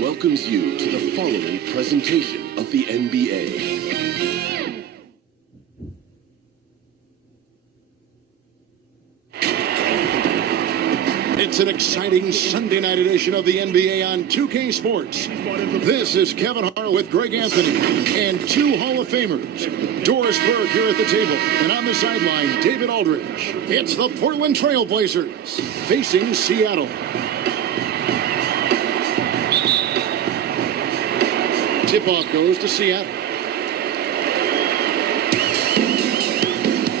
welcomes you to the following presentation of the NBA. It's an exciting Sunday night edition of the NBA on 2K Sports. This is Kevin Hart with Greg Anthony and two Hall of Famers. Doris Burke here at the table, and on the sideline, David Aldridge. It's the Portland Trail Blazers facing Seattle. Tip-off goes to Seattle.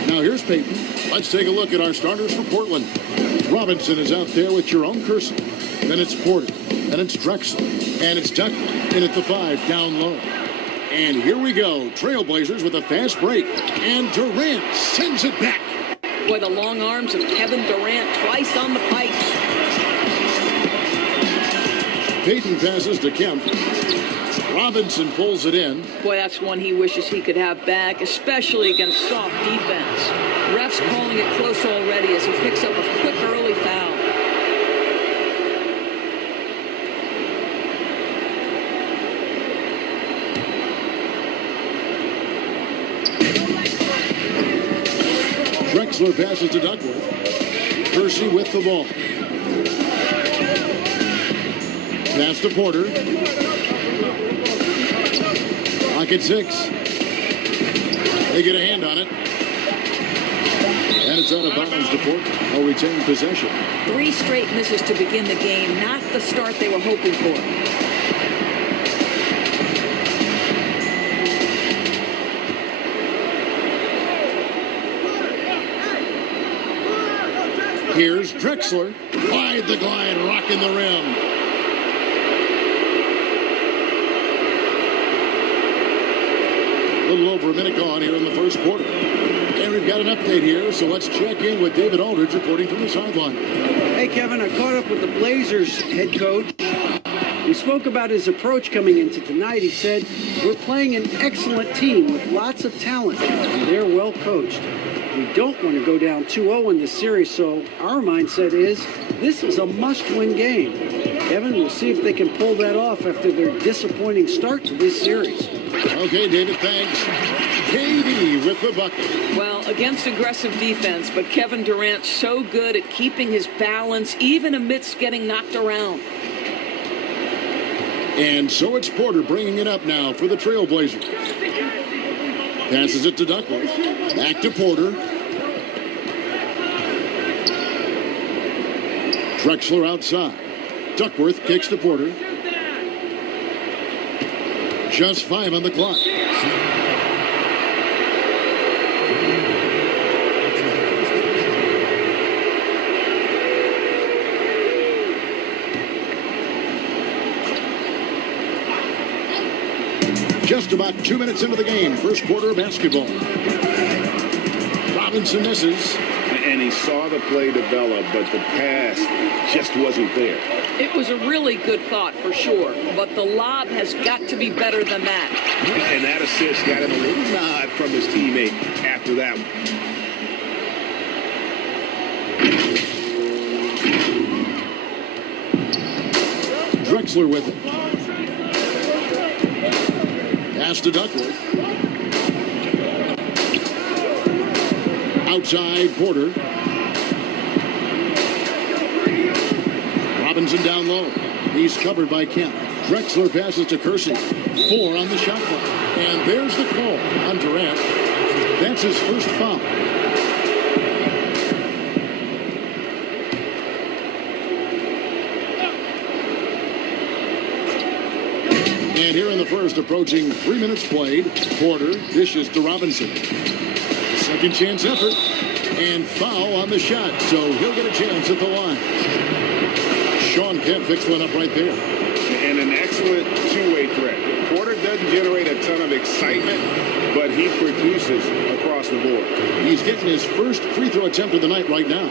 Now here's Peyton. Let's take a look at our starters for Portland. Robinson is out there with Jerome Kersey. Then it's Porter. Then it's Drexler. And it's Duckworth in at the 5 down low. And here we go. Trailblazers with a fast break. And Durant sends it back. Boy, the long arms of Kevin Durant twice on the pipes. Peyton passes to Kemp. Robinson pulls it in. Boy, that's one he wishes he could have back, especially against soft defense. Refs calling it close already as he picks up a quick early foul. Drexler passes to Duckworth. Kersey with the ball. Pass to Porter. Clock at 6. They get a hand on it. And it's out of bounds to Portland. They'll retain possession. 3 straight misses to begin the game. Not the start they were hoping for. Here's Drexler. Wide the glide, rocking the rim. A little over a minute gone here in the first quarter. And we've got an update here, so let's check in with David Aldridge reporting from the sideline. Hey, Kevin, I caught up with the Blazers head coach. We spoke about his approach coming into tonight. He said, we're playing an excellent team with lots of talent, and they're well coached. We don't want to go down 2-0 in this series, so our mindset is this is a must-win game. Kevin, we'll see if they can pull that off after their disappointing start to this series. Okay, David, thanks. KD with the bucket. Well, against aggressive defense, but Kevin Durant's so good at keeping his balance, even amidst getting knocked around. And so it's Porter bringing it up now for the Trailblazers. Passes it to Duckworth. Back to Porter. Drexler outside. Duckworth kicks to Porter. Just 5 on the clock. Just about 2 minutes into the game, first quarter of basketball. Robinson misses. And he saw the play develop, but the pass just wasn't there. It was a really good thought for sure, but the lob has got to be better than that. And that assist got him a little nod from his teammate after that one. Drexler with it. Pass to Duckworth. Outside, Porter. Robinson down low. He's covered by Kemp. Drexler passes to Kersey. 4 on the shot clock. And there's the call on Durant. That's his first foul. And here in the first, approaching 3 minutes played, Porter dishes to Robinson. Second chance effort, and foul on the shot, so he'll get a chance at the line. Sean Kemp picks one up right there. And an excellent two-way threat. Porter doesn't generate a ton of excitement, but he produces across the board. He's getting his first free throw attempt of the night right now.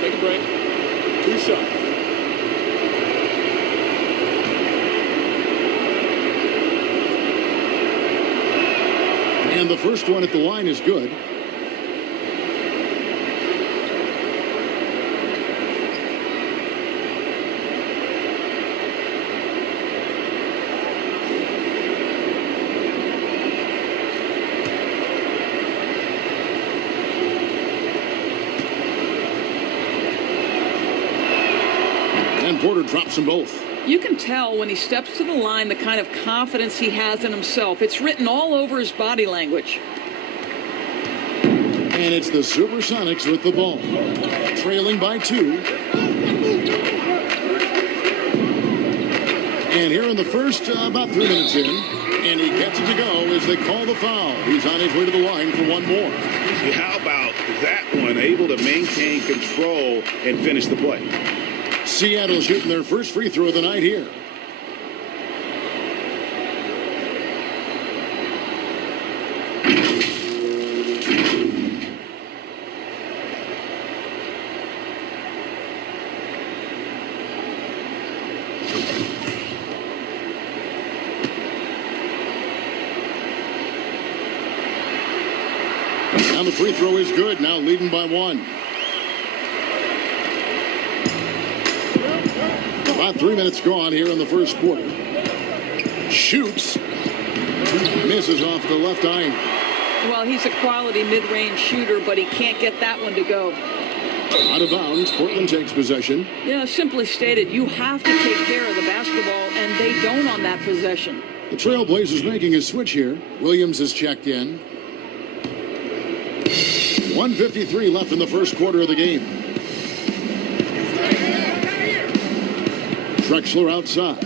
Take a break. 2 shots. And the first one at the line is good. And Porter drops them both. You can tell when he steps to the line the kind of confidence he has in himself. It's written all over his body language. And it's the Supersonics with the ball, trailing by 2. And here in the first, about 3 minutes in, and he gets it to go as they call the foul. He's on his way to the line for one more. How about that one? Able to maintain control and finish the play. Seattle shooting their first free throw of the night here. And the free throw is good, now leading by 1. About 3 minutes gone here in the first quarter. Shoots. Misses off the left eye. Well, he's a quality mid-range shooter, but he can't get that one to go. Out of bounds, Portland takes possession. Yeah, simply stated, you have to take care of the basketball, and they don't on that possession. The Trailblazers making a switch here. Williams is checked in. 1:53 left in the first quarter of the game. Drexler outside.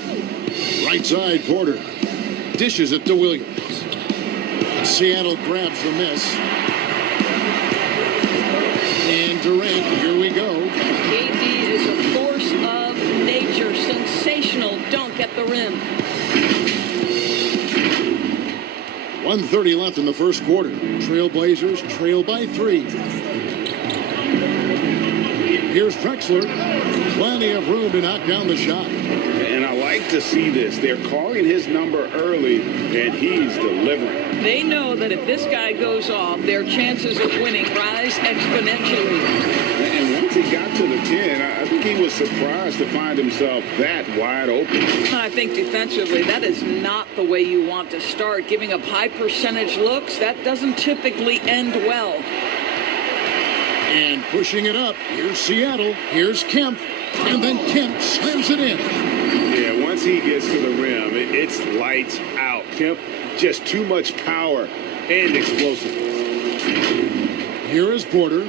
Right side, Porter. Dishes it to Williams. Seattle grabs the miss. And Durant, here we go. KD is a force of nature. Sensational dunk at the rim. 1:30 left in the first quarter. Trailblazers trail by 3. Here's Drexler. Plenty of room to knock down the shot. And I like to see this. They're calling his number early, and he's delivering. They know that if this guy goes off, their chances of winning rise exponentially. And once he got to the 10, I think he was surprised to find himself that wide open. I think defensively, that is not the way you want to start. Giving up high percentage looks, that doesn't typically end well. And pushing it up, here's Seattle, here's Kemp, and then Kemp slams it in. Yeah, once he gets to the rim, it's lights out. Kemp, just too much power and explosive. Here is Porter.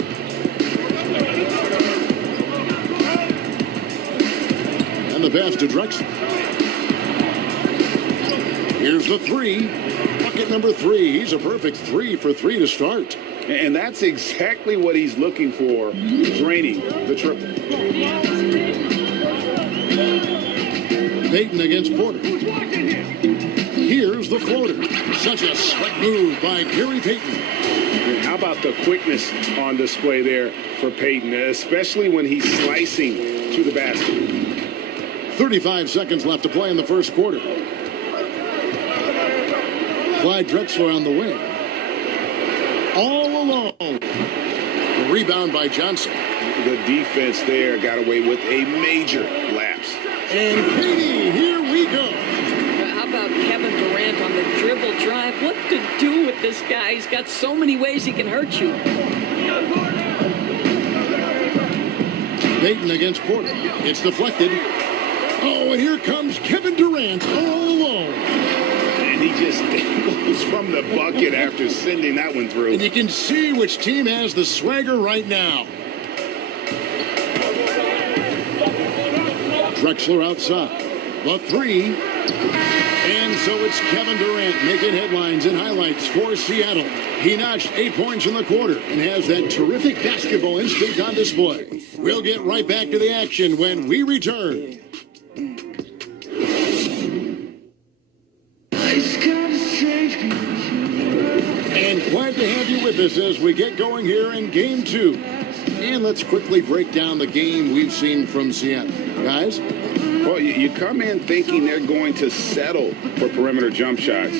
And the pass to Drexler. Here's the 3. Bucket number 3. He's a perfect 3 for 3 to start. And that's exactly what he's looking for, draining the triple. Payton against Porter. Here's the floater. Such a slick move by Gary Payton. And how about the quickness on display there for Payton, especially when he's slicing to the basket. 35 seconds left to play in the first quarter. Clyde Drexler on the wing. All alone. The rebound by Johnson. The defense there got away with a major lapse. And Katie, here we go. How about Kevin Durant on the dribble drive? What to do with this guy? He's got so many ways he can hurt you. Payton against Porter. It's deflected. Oh, and here comes Kevin Durant all alone. And he just goes from the bucket after sending that one through. And you can see which team has the swagger right now. Drexler outside. The 3. And so it's Kevin Durant making headlines and highlights for Seattle. He notched 8 points in the quarter and has that terrific basketball instinct on display. We'll get right back to the action when we return. And glad to have you with us as we get going here in Game 2. And let's quickly break down the game we've seen from Seattle. Guys? Well, you come in thinking they're going to settle for perimeter jump shots.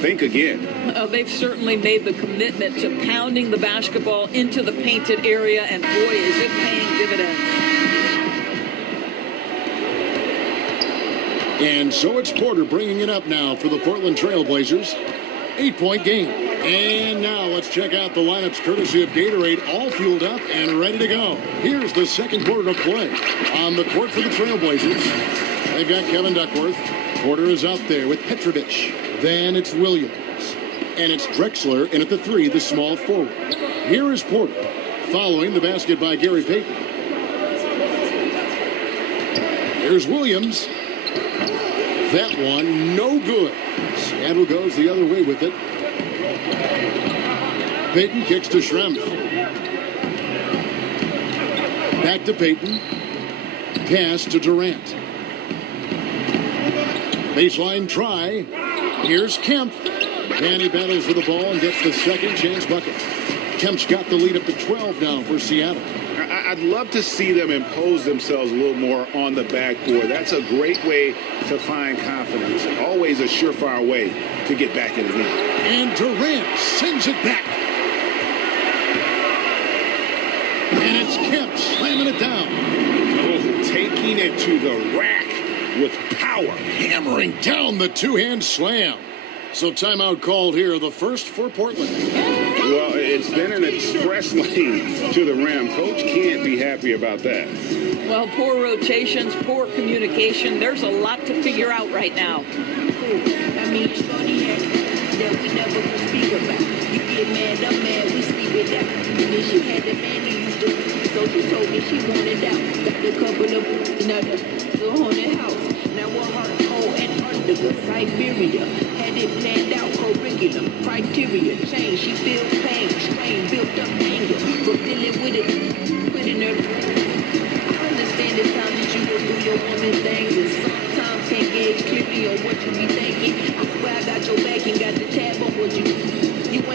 Think again. They've certainly made the commitment to pounding the basketball into the painted area, and boy, is it paying dividends. And so it's Porter bringing it up now for the Portland Trailblazers. 8-point game. And now let's check out the lineups courtesy of Gatorade, all fueled up and ready to go. Here's the second quarter to play. On the court for the Trailblazers, they've got Kevin Duckworth. Porter is out there with Petrovic. Then it's Williams. And it's Drexler in at the 3, the small forward. Here is Porter, following the basket by Gary Payton. Here's Williams. That one, no good. Seattle goes the other way with it. Payton kicks to Schrempf. Back to Payton. Pass to Durant. Baseline try. Here's Kemp. And he battles for the ball and gets the second chance bucket. Kemp's got the lead up to 12 now for Seattle. I'd love to see them impose themselves a little more on the backboard. That's a great way to find confidence. Always a surefire way to get back in the game. And Durant sends it back. And it's Kemp slamming it down. Oh, taking it to the rack with power. Hammering down the two-hand slam. So timeout called here, the first for Portland. Well, it's been an express lane to the rim. Coach can't be happy about that. Well, poor rotations, poor communication. There's a lot to figure out right now. I mean, shorty had that we never could speak about. You get mad, I'm mad, we sleep it out. And then she had the man who used to, so she told me she wanted out. Got a couple of now the haunted house. Now her heart cold Antarctica, Siberia. Had it planned out, curriculum, criteria, change. She feels pain, strain, built up anger. From dealing with it, putting her. I understand the time that you go through your woman things, and sometimes can't gauge clearly on what you be thinking. I swear I got your back and got the tab on what you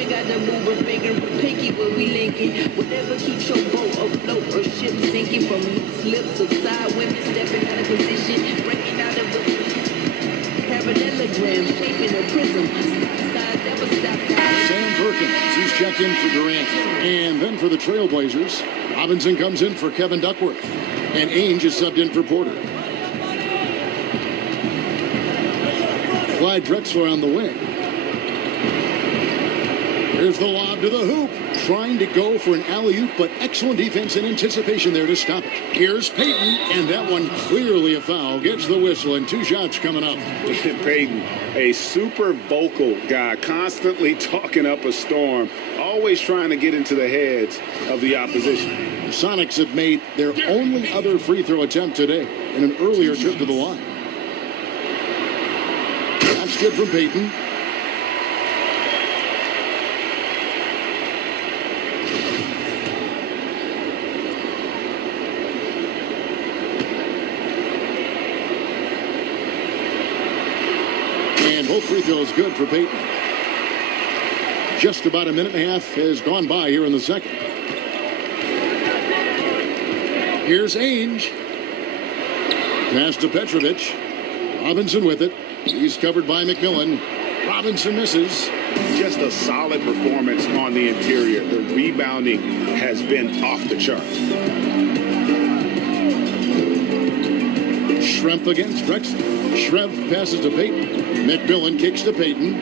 ain't got to move a finger with pinky when we linking. Whatever keeps your boat afloat or ship sinking, from loose lips of side women stepping out of position, breaking out of the parallelogram, shaping a prism. Stop signs never stop. Sam Perkins, he's checked in for Durant. And then for the Trailblazers, Robinson comes in for Kevin Duckworth. And Ainge is subbed in for Porter. Clyde Drexler on the wing. Here's the lob to the hoop. Trying to go for an alley-oop, but excellent defense and anticipation there to stop it. Here's Payton, and that one clearly a foul. Gets the whistle, and 2 shots coming up. Payton, a super vocal guy, constantly talking up a storm, always trying to get into the heads of the opposition. The Sonics have made their only other free throw attempt today in an earlier trip to the line. That's good from Payton. And both free throws good for Payton. Just about a minute and a half has gone by here in the second. Here's Ainge. Pass to Petrovic. Robinson with it. He's covered by McMillan. Robinson misses. Just a solid performance on the interior. The rebounding has been off the charts. Schrempf against Drexler. Schrempf passes to Payton. McMillan kicks to Payton.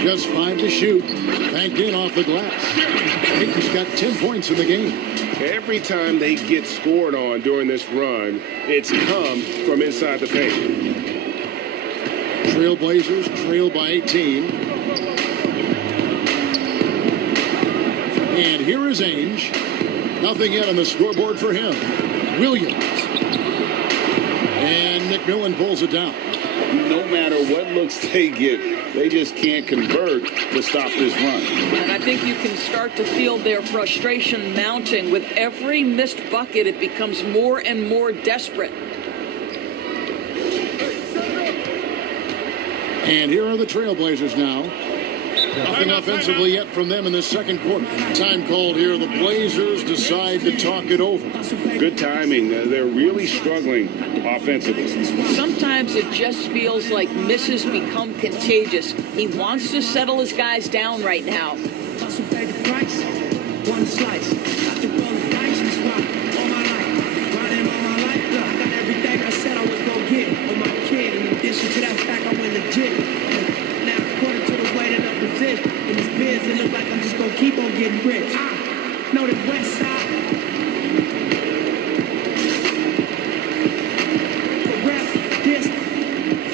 Just 5 to shoot. Banked in off the glass. Payton's got 10 points in the game. Every time they get scored on during this run, it's come from inside the paint. Trailblazers trail by 18. And here is Ainge. Nothing yet on the scoreboard for him. Williams. And McMillan pulls it down. No matter what looks they get, they just can't convert to stop this run. And I think you can start to feel their frustration mounting. With every missed bucket, it becomes more and more desperate. And here are the Trailblazers now. Nothing offensively yet from them in the second quarter. Time called here. The Blazers decide to talk it over. Good timing. They're really struggling offensively. Sometimes it just feels like misses become contagious. He wants to settle his guys down right now. One slice. Got to roll the dice, we swap all my life. Riding all my life. Look, I got everything I said I was going to get. On my kid, in addition to that fact, I went legit. Now, according to the way that I'm positioned, in this biz, it look like I'm just going to keep on getting rich. Know the west side. For rap, this,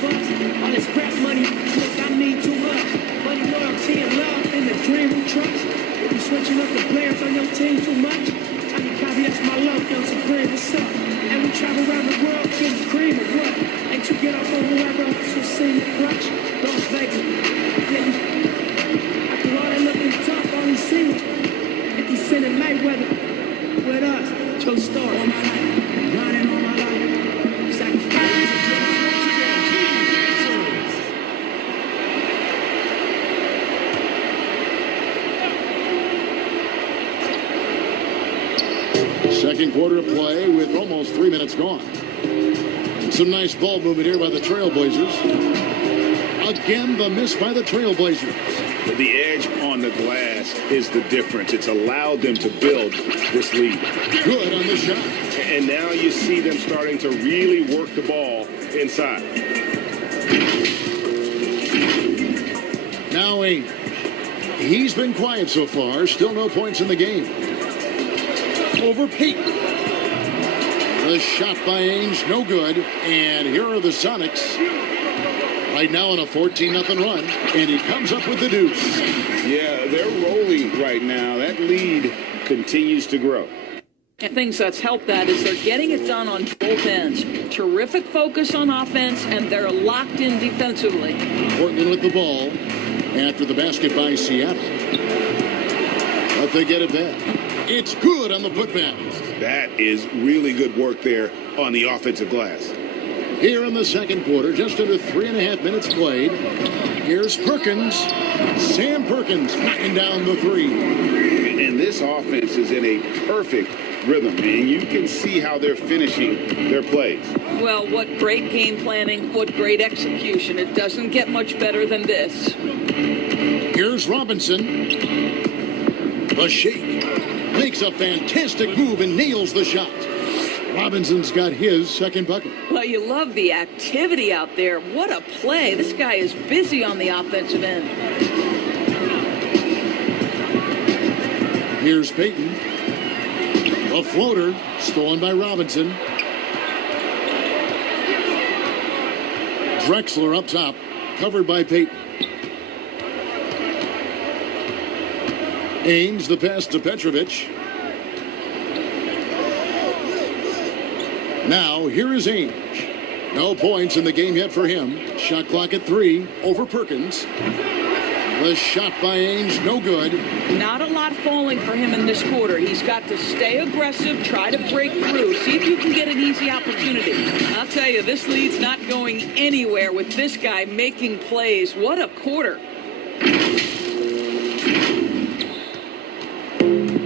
bust, all this rap money. Look, I mean too much. Money, loyalty, and love in the dream we trust. You switching up the players on your team too much? Tiny Copy, that's my love, yo, Supreme, what's up? And we travel around the world getting cream or what? Ain't you get off on whoever, so sing the clutch? Las Vegas, yeah. After all that looking tough, all he seen 50 Cent and Mayweather with us. True story. All my life, grinding all my life. Sacrifice. Second quarter of play with almost 3 minutes gone. Some nice ball movement here by the Trailblazers. Again, the miss by the Trailblazers. The edge on the glass is the difference. It's allowed them to build this lead. Good on the shot. And now you see them starting to really work the ball inside. Now Ainge. He's been quiet so far. Still no points in the game. Over Pete. The shot by Ainge, no good. And here are the Sonics. Right now on a 14-0 run. And he comes up with the deuce. Yeah, they're rolling right now. That lead continues to grow. And things that's helped that is they're getting it done on both ends. Terrific focus on offense, and they're locked in defensively. Portland with the ball after the basket by Seattle. But they get it back. It's good on the putback. That is really good work there on the offensive glass. Here in the second quarter, just under 3.5 minutes played. Here's Perkins. Sam Perkins knocking down the three. And this offense is in a perfect rhythm, man. You can see how they're finishing their plays. Well, what great game planning, what great execution. It doesn't get much better than this. Here's Robinson. The shake. Makes a fantastic move and nails the shot. Robinson's got his second bucket. Well, you love the activity out there. What a play. This guy is busy on the offensive end. Here's Payton. A floater stolen by Robinson. Drexler up top, covered by Payton. Ainge, the pass to Petrovic. Now, here is Ainge. No points in the game yet for him. Shot clock at 3 over Perkins. The shot by Ainge, no good. Not a lot falling for him in this quarter. He's got to stay aggressive, try to break through, see if you can get an easy opportunity. I'll tell you, this lead's not going anywhere with this guy making plays. What a quarter.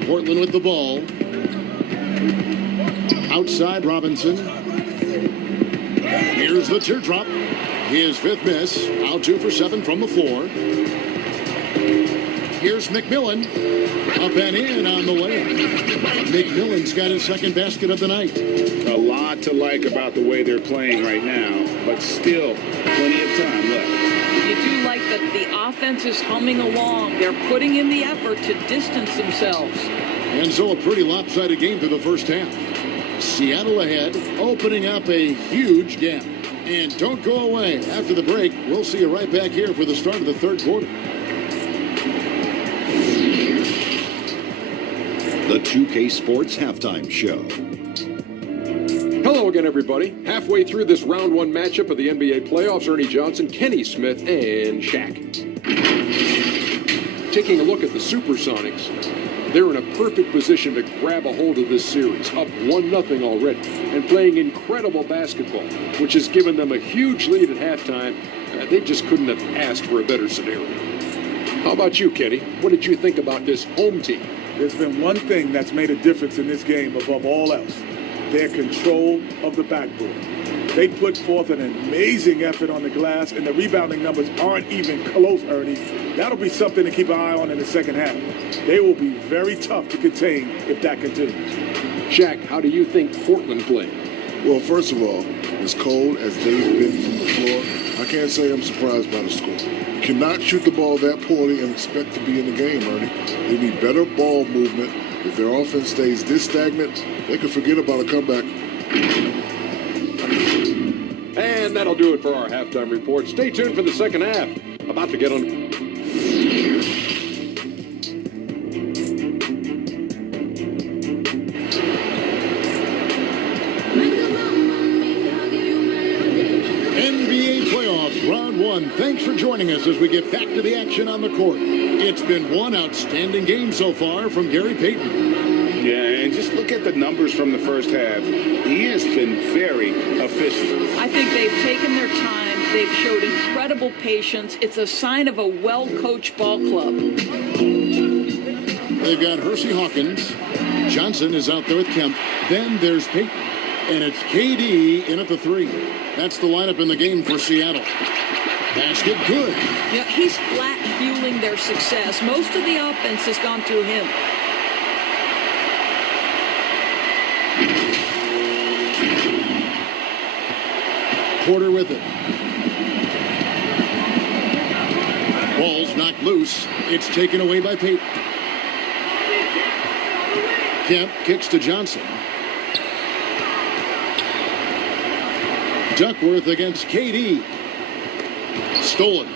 Portland with the ball. Outside Robinson. Here's the teardrop. His fifth miss. Out 2 for 7 from the floor. Here's McMillan. Up and in on the layup. McMillan's got his second basket of the night. A lot to like about the way they're playing right now, but still plenty of time left. You do like that the offense is humming along. They're putting in the effort to distance themselves. And so a pretty lopsided game through the first half. Seattle ahead, opening up a huge gap. And don't go away. After the break, we'll see you right back here for the start of the third quarter. The 2K Sports Halftime Show. Hello again, everybody. Halfway through this round one matchup of the NBA playoffs, Ernie Johnson, Kenny Smith, and Shaq. Taking a look at the Supersonics, they're in a perfect position to grab a hold of this series, up 1-0 already, and playing incredible basketball, which has given them a huge lead at halftime. They just couldn't have asked for a better scenario. How about you, Kenny? What did you think about this home team? There's been one thing that's made a difference in this game above all else. Their control of the backboard. They put forth an amazing effort on the glass, and the rebounding numbers aren't even close, Ernie. That'll be something to keep an eye on in the second half. They will be very tough to contain if that continues. Shaq, how do you think Portland played? Well, first of all, as cold as they've been from the floor, I can't say I'm surprised by the score. You cannot shoot the ball that poorly and expect to be in the game, Ernie. They need better ball movement. If their offense stays this stagnant, they could forget about a comeback. And that'll do it for our halftime report. Stay tuned for the second half. About to get on. NBA playoffs, round one. Thanks for joining us as we get back to the action on the court. It's been one outstanding game so far from Gary Payton. Yeah, and just look at the numbers from the first half. He has been very efficient. I think they've taken their time. They've showed incredible patience. It's a sign of a well-coached ball club. They've got Hersey Hawkins. Johnson is out there with Kemp. Then there's Payton. And it's KD in at the three. That's the lineup in the game for Seattle. Basket good. Yeah, he's flat fueling their success. Most of the offense has gone through him. Porter with it. Ball's knocked loose. It's taken away by Payton. Kemp kicks to Johnson. Duckworth against KD. Stolen.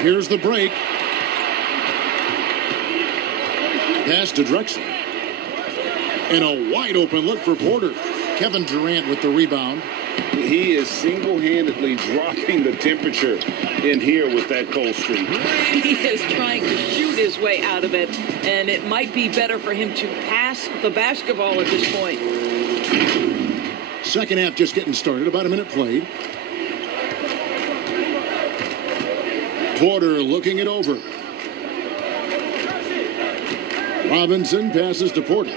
Here's the break. Pass to Drexler. And a wide open look for Porter. Kevin Durant with the rebound. He is single-handedly dropping the temperature in here with that cold streak. He is trying to shoot his way out of it, and it might be better for him to pass the basketball at this point. Second half just getting started. About a minute played. Porter looking it over. Robinson passes to Porter.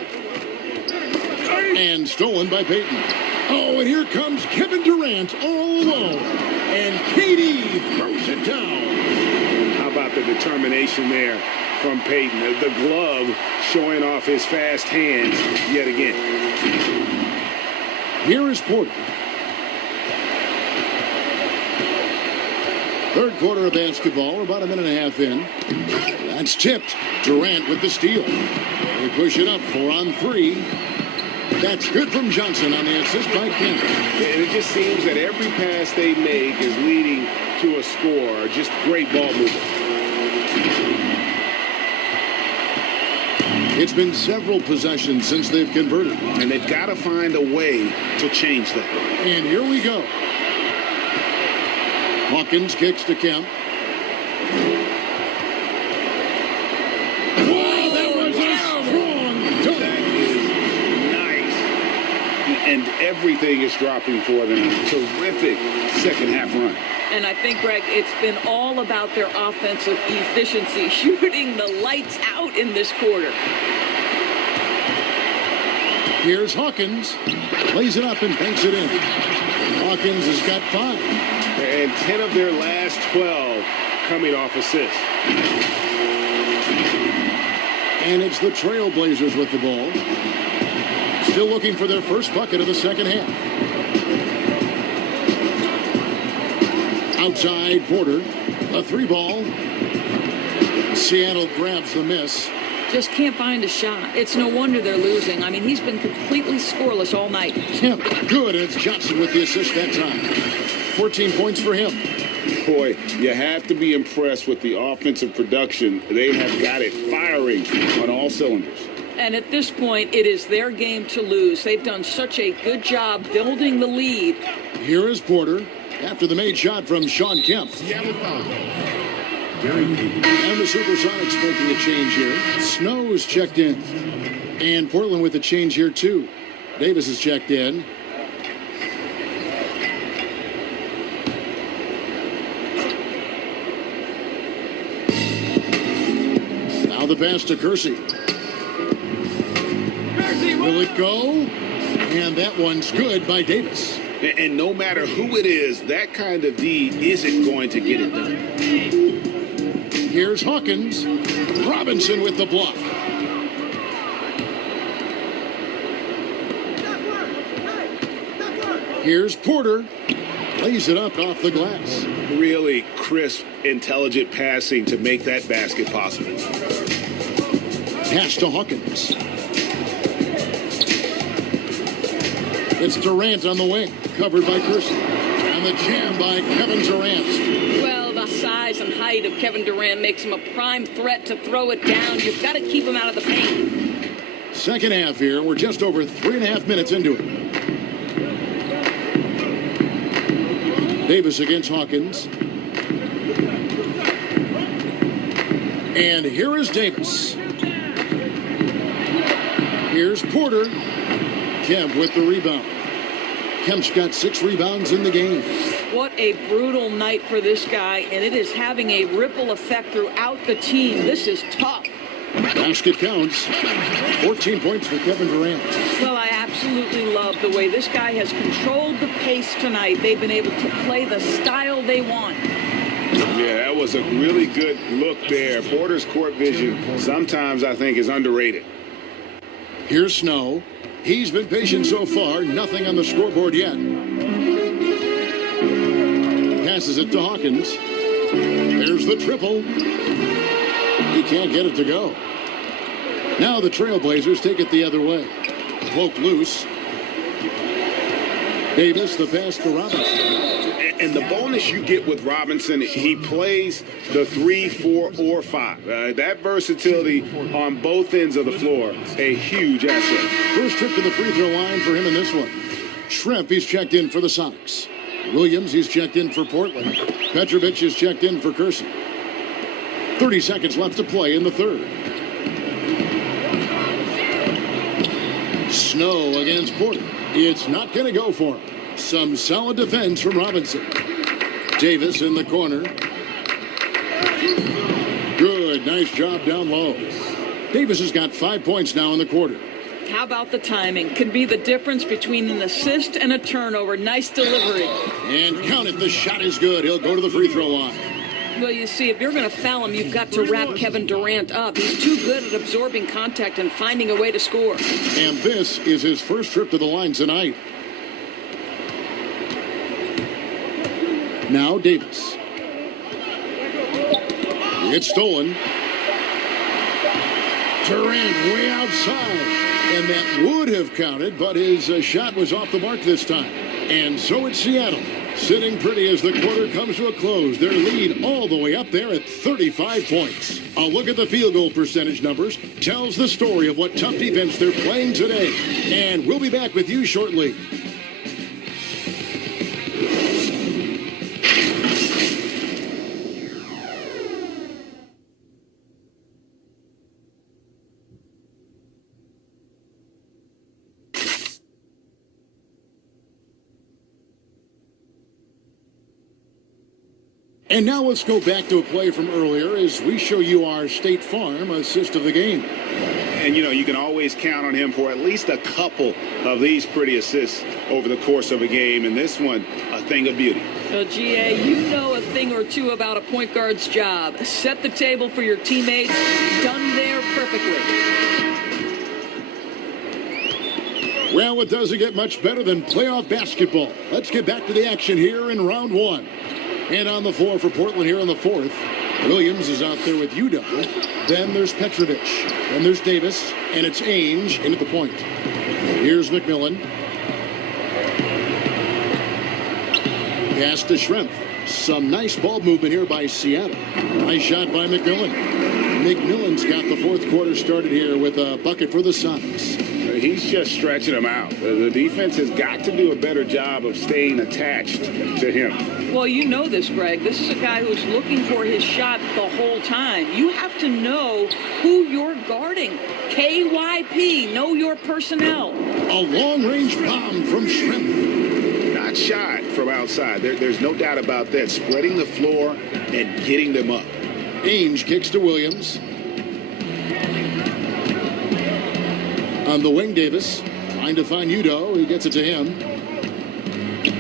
And stolen by Payton. Oh, and here comes Kevin Durant all alone. And KD throws it down. How about the determination there from Payton? The glove showing off his fast hands yet again. Here is Porter. Third quarter of basketball, about a minute and a half in. That's tipped. Durant with the steal. They push it up 4 on 3. That's good from Johnson on the assist by Kemp. And it just seems that every pass they make is leading to a score. Just great ball movement. It's been several possessions since they've converted. And they've got to find a way to change that. And here we go. Hawkins kicks to Kemp. Wow, that was a strong dunk. That is nice. And everything is dropping for them. Terrific second half run. And I think, Greg, it's been all about their offensive efficiency, shooting the lights out in this quarter. Here's Hawkins. Lays it up and banks it in. Hawkins has got 5. And 10 of their last 12 coming off assists. And it's the Trailblazers with the ball. Still looking for their first bucket of the second half. Outside Porter. A 3-ball. Seattle grabs the miss. Just can't find a shot. It's no wonder they're losing. I mean, he's been completely scoreless all night. Kemp, good. And it's Johnson with the assist that time. 14 points for him. Boy, you have to be impressed with the offensive production. They have got it firing on all cylinders. And at this point, it is their game to lose. They've done such a good job building the lead. Here is Porter after the made shot from Sean Kemp. And the Supersonics making a change here. Snow's checked in. And Portland with a change here, too. Davis is checked in. Now the pass to Kersey. Will it go? And that one's good by Davis. And no matter who it is, that kind of D isn't going to get it done. Here's Hawkins. Robinson with the block. Here's Porter. Lays it up off the glass. Really crisp, intelligent passing to make that basket possible. Pass to Hawkins. It's Durant on the wing, covered by Kersey. And the jam by Kevin Durant. Well, the size and height of Kevin Durant makes him a prime threat to throw it down. You've got to keep him out of the paint. Second half here. We're just over 3.5 minutes into it. Davis against Hawkins. And here is Davis. Here's Porter. Kemp with the rebound. Kemp's got 6 rebounds in the game. What a brutal night for this guy, and it is having a ripple effect throughout the team. This is tough. Basket counts. 14 points for Kevin Durant. Well, I absolutely love the way this guy has controlled the pace tonight. They've been able to play the style they want. Yeah, that was a really good look there. Porter's court vision sometimes I think is underrated. Here's Snow. He's been patient so far. Nothing on the scoreboard yet. Passes it to Hawkins. There's the triple. He can't get it to go. Now the Trailblazers take it the other way. Poke loose. Davis, the pass to Robinson. And the bonus you get with Robinson, he plays the 3, 4, or 5. That versatility on both ends of the floor, a huge asset. First trip to the free throw line for him in this one. Shrimp, he's checked in for the Sonics. Williams, he's checked in for Portland. Petrovic is checked in for Kersey. 30 seconds left to play in the third. Snow against Porter. It's not going to go for him. Some solid defense from Robinson. Davis in the corner. Good. Nice job down low. Davis has got 5 points now in the quarter. How about the timing? Can be the difference between an assist and a turnover. Nice delivery. And count it. The shot is good. He'll go to the free throw line. Well, you see, if you're going to foul him, you've got to wrap Kevin Durant up. He's too good at absorbing contact and finding a way to score. And this is his first trip to the line tonight. Now Davis. It's stolen. Durant way outside. And that would have counted, but his shot was off the mark this time. And so it's Seattle, sitting pretty as the quarter comes to a close. Their lead all the way up there at 35 points. A look at the field goal percentage numbers tells the story of what tough defense they're playing today. And we'll be back with you shortly. And now let's go back to a play from earlier as we show you our State Farm assist of the game. And, you know, you can always count on him for at least a couple of these pretty assists over the course of a game. And this one, a thing of beauty. Well, GA, you know a thing or two about a point guard's job. Set the table for your teammates. Done there perfectly. Well, it doesn't get much better than playoff basketball. Let's get back to the action here in round one. And on the floor for Portland here in the fourth, Williams is out there with UW. Then there's Petrovic. Then there's Davis. And it's Ainge into the point. Here's McMillan. Pass to Shrimp. Some nice ball movement here by Seattle. Nice shot by McMillan. McMillan's got the fourth quarter started here with a bucket for the Sonics. He's just stretching them out. The defense has got to do a better job of staying attached to him. Well, you know this, Greg. This is a guy who's looking for his shot the whole time. You have to know who you're guarding. KYP, know your personnel. A long-range bomb from Shrimp. Not shot from outside. There's no doubt about that. Spreading the floor and getting them up. Ainge kicks to Williams. On the wing, Davis trying to find Udo. He gets it to him.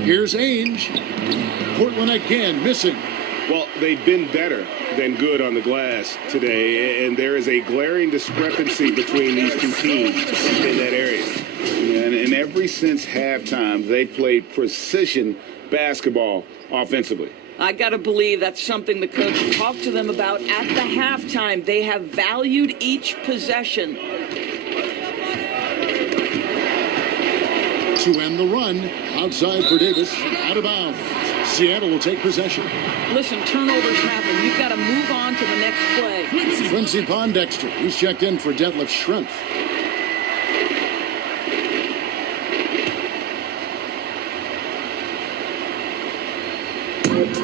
Here's Ainge. Portland again missing. Well, they've been better than good on the glass today, and there is a glaring discrepancy between these two teams in that area. And ever since halftime, they've played precision basketball offensively. I got to believe that's something the coach talked to them about at the halftime. They have valued each possession. To end the run, outside for Davis, out of bounds. Seattle will take possession. Listen, turnovers happen. You've got to move on to the next play. Quincy Pondexter, he's checked in for Detlef Schrempf.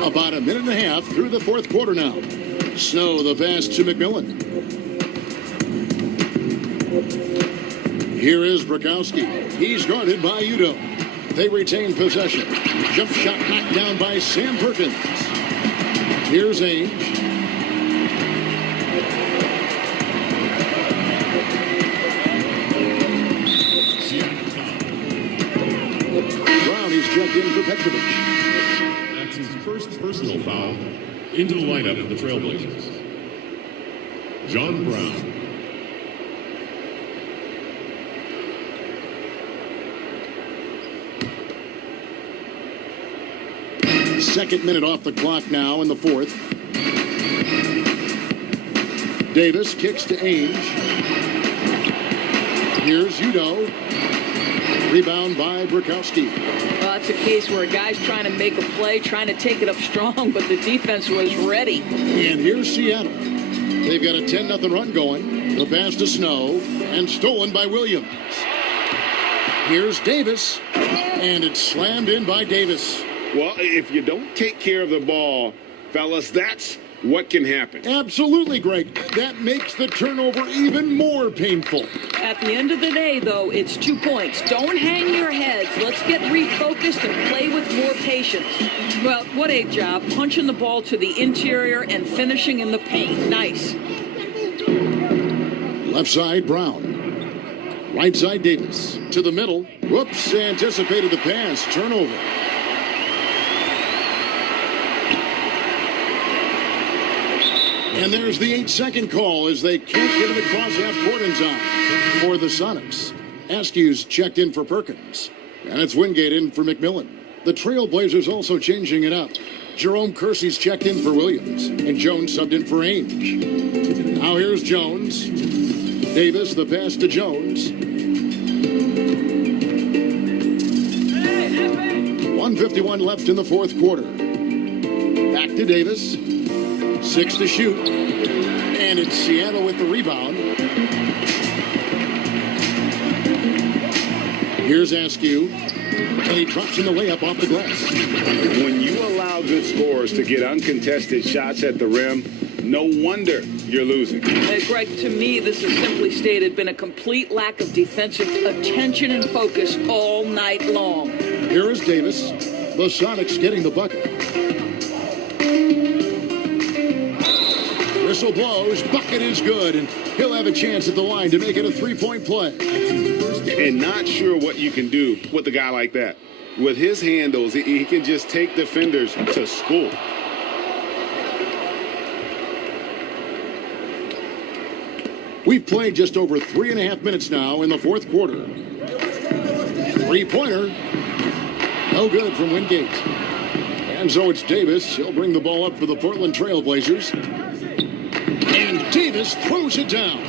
About a minute and a half through the fourth quarter now. Snow the pass to McMillan. Here is Brakowski. He's guarded by Udo. They retain possession. Jump shot knocked down by Sam Perkins. Here's Ainge. Brown, he's checked in for Petrovic. That's his first personal foul into the lineup of the Trailblazers. John Brown. Second minute off the clock now in the fourth. Davis kicks to Ainge. Here's Udo. Rebound by Brakowski. Well, it's a case where a guy's trying to make a play, trying to take it up strong, but the defense was ready. And here's Seattle. They've got a 10-0 run going. The pass to Snow, and stolen by Williams. Here's Davis, and it's slammed in by Davis. Well, if you don't take care of the ball, fellas, that's what can happen. Absolutely, Greg. That makes the turnover even more painful. At the end of the day, though, it's 2 points. Don't hang your heads. Let's get refocused and play with more patience. Well, what a job. Punching the ball to the interior and finishing in the paint. Nice. Left side, Brown. Right side, Davis. To the middle. Whoops, anticipated the pass. Turnover. And there's the 8-second call as they can't get it across half-court in time for the Sonics. Askew's checked in for Perkins. And it's Wingate in for McMillan. The Trailblazers also changing it up. Jerome Kersey's checked in for Williams. And Jones subbed in for Ainge. Now here's Jones. Davis, the pass to Jones. 1:51 left in the fourth quarter. Back to Davis. 6 to shoot. And it's Seattle with the rebound. Here's Askew. And he drops in the layup off the glass. When you allow good scorers to get uncontested shots at the rim, no wonder you're losing. Greg, to me, this has simply stated been a complete lack of defensive attention and focus all night long. Here is Davis. The Sonics getting the bucket. Whistle blows. Bucket is good. And he'll have a chance at the line to make it a three-point play. And not sure what you can do with a guy like that. With his handles, he can just take defenders to school. We've played just over 3.5 minutes now in the fourth quarter. Three-pointer. No good from Wingate. And so it's Davis. He'll bring the ball up for the Portland Trailblazers. And Davis throws it down.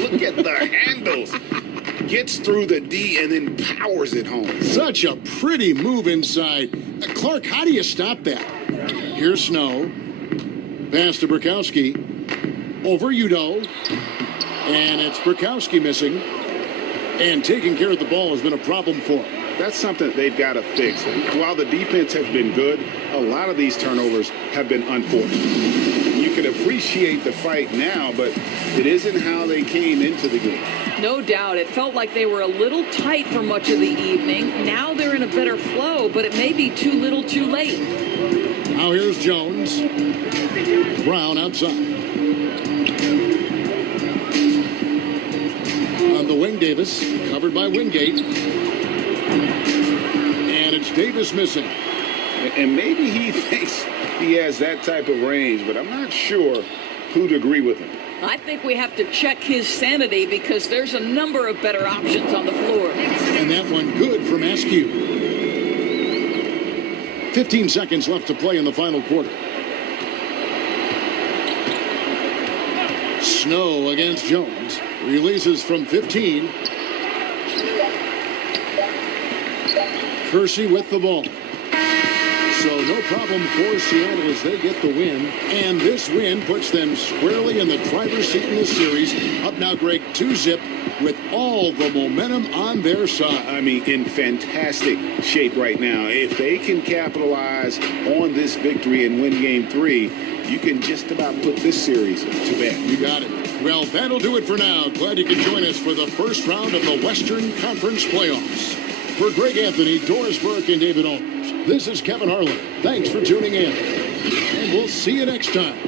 Look at the handles. Gets through the D and then powers it home. Such a pretty move inside. Clark, how do you stop that? Here's Snow. Pass to Brakowski. Over Udo. And it's Brakowski missing. And taking care of the ball has been a problem for him. That's something they've got to fix. While the defense has been good, a lot of these turnovers have been unforced. You can appreciate the fight now, but it isn't how they came into the game. No doubt. It felt like they were a little tight for much of the evening. Now they're in a better flow, but it may be too little too late. Now here's Jones. Brown outside. On the Wayne Davis, covered by Wingate. And it's Davis missing. And maybe he thinks he has that type of range, but I'm not sure who'd agree with him. I think we have to check his sanity because there's a number of better options on the floor. And that one good from Askew. 15 seconds left to play in the final quarter. Snow against Jones. Releases from 15. Kersey with the ball. So no problem for Seattle as they get the win. And this win puts them squarely in the driver's seat in this series. Up now, Greg, 2-zip with all the momentum on their side. I mean, in fantastic shape right now. If they can capitalize on this victory and win Game 3, you can just about put this series to bed. You got it. Well, that'll do it for now. Glad you could join us for the first round of the Western Conference playoffs. For Greg Anthony, Doris Burke, and David Aldridge, this is Kevin Harlan. Thanks for tuning in. And we'll see you next time.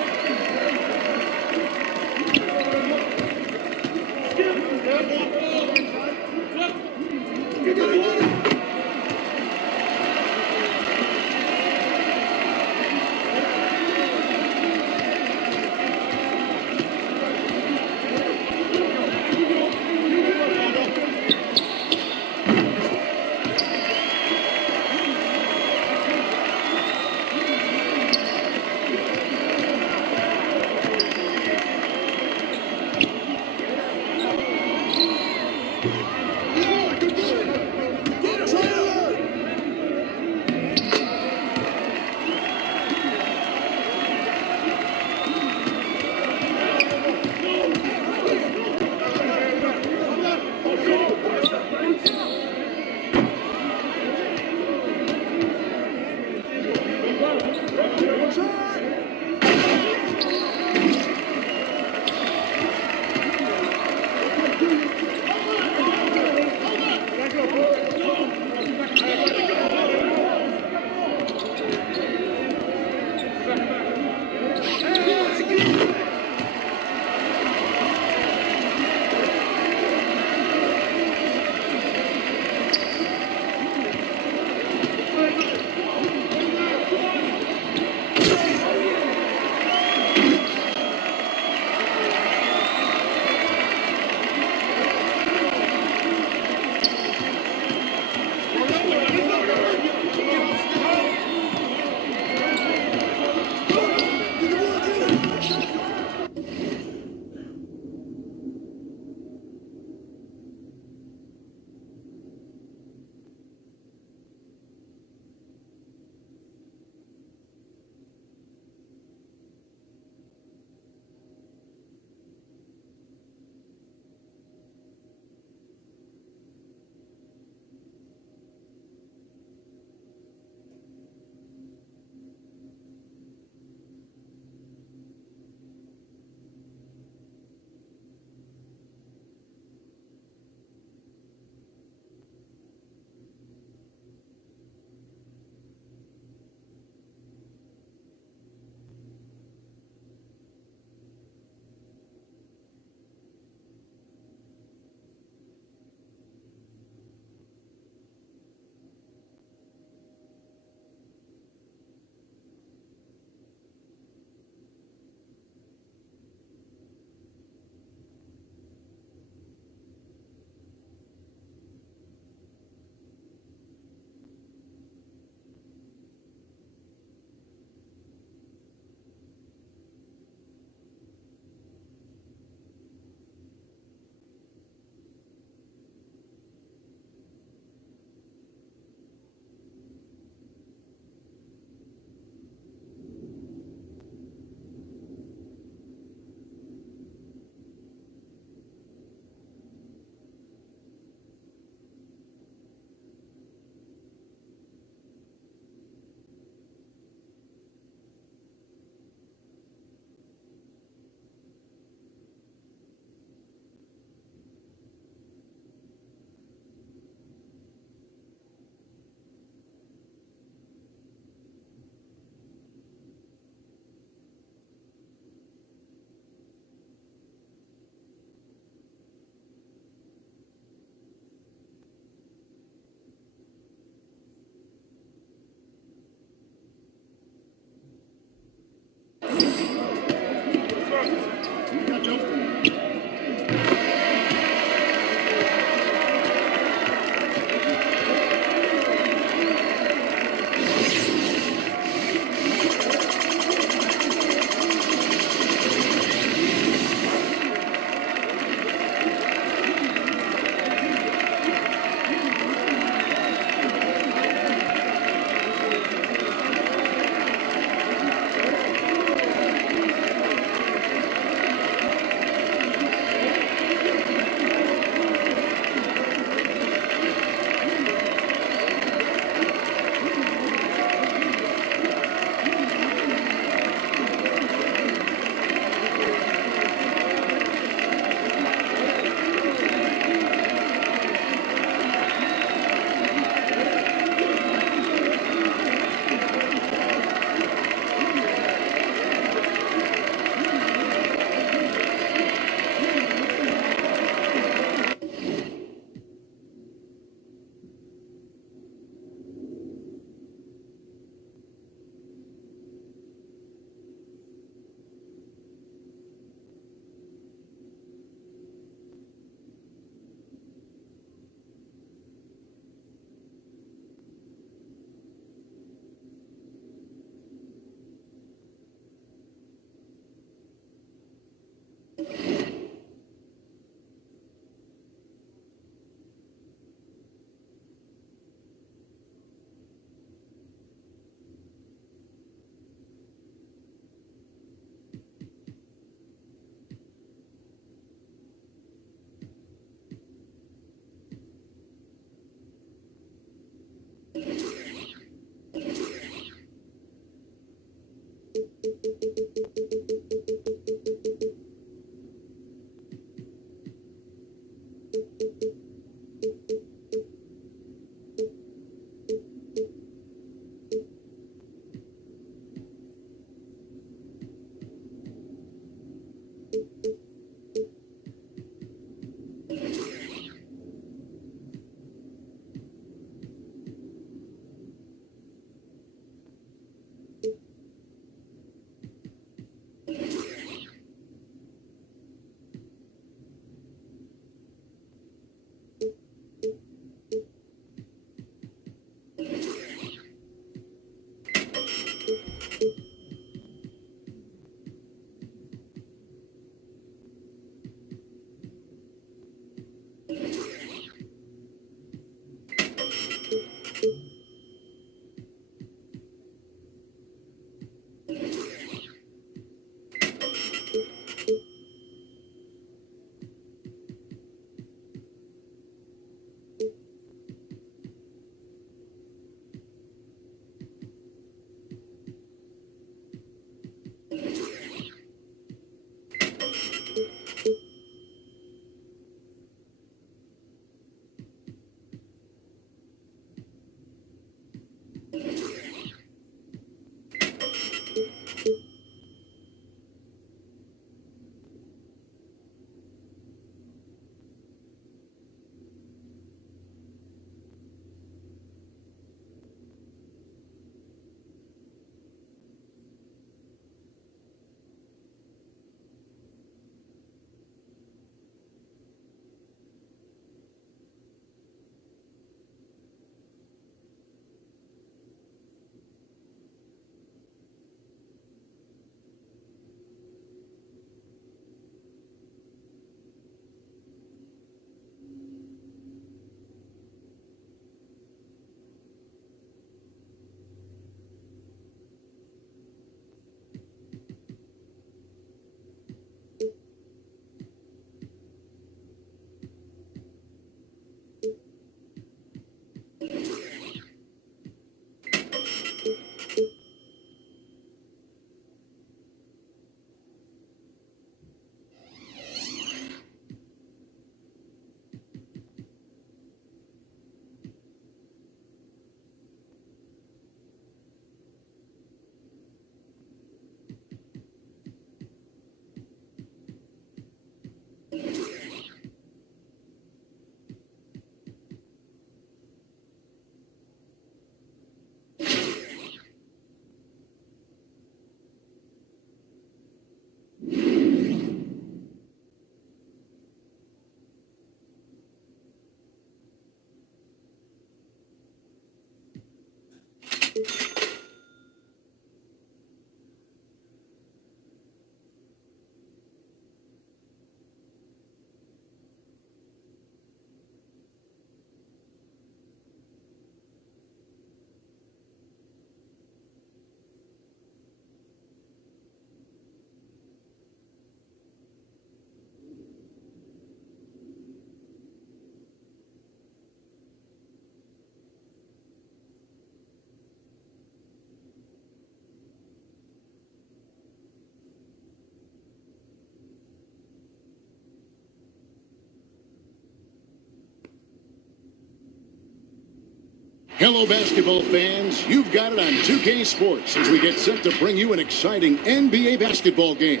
Hello, basketball fans. You've got it on 2K Sports as we get set to bring you an exciting NBA basketball game.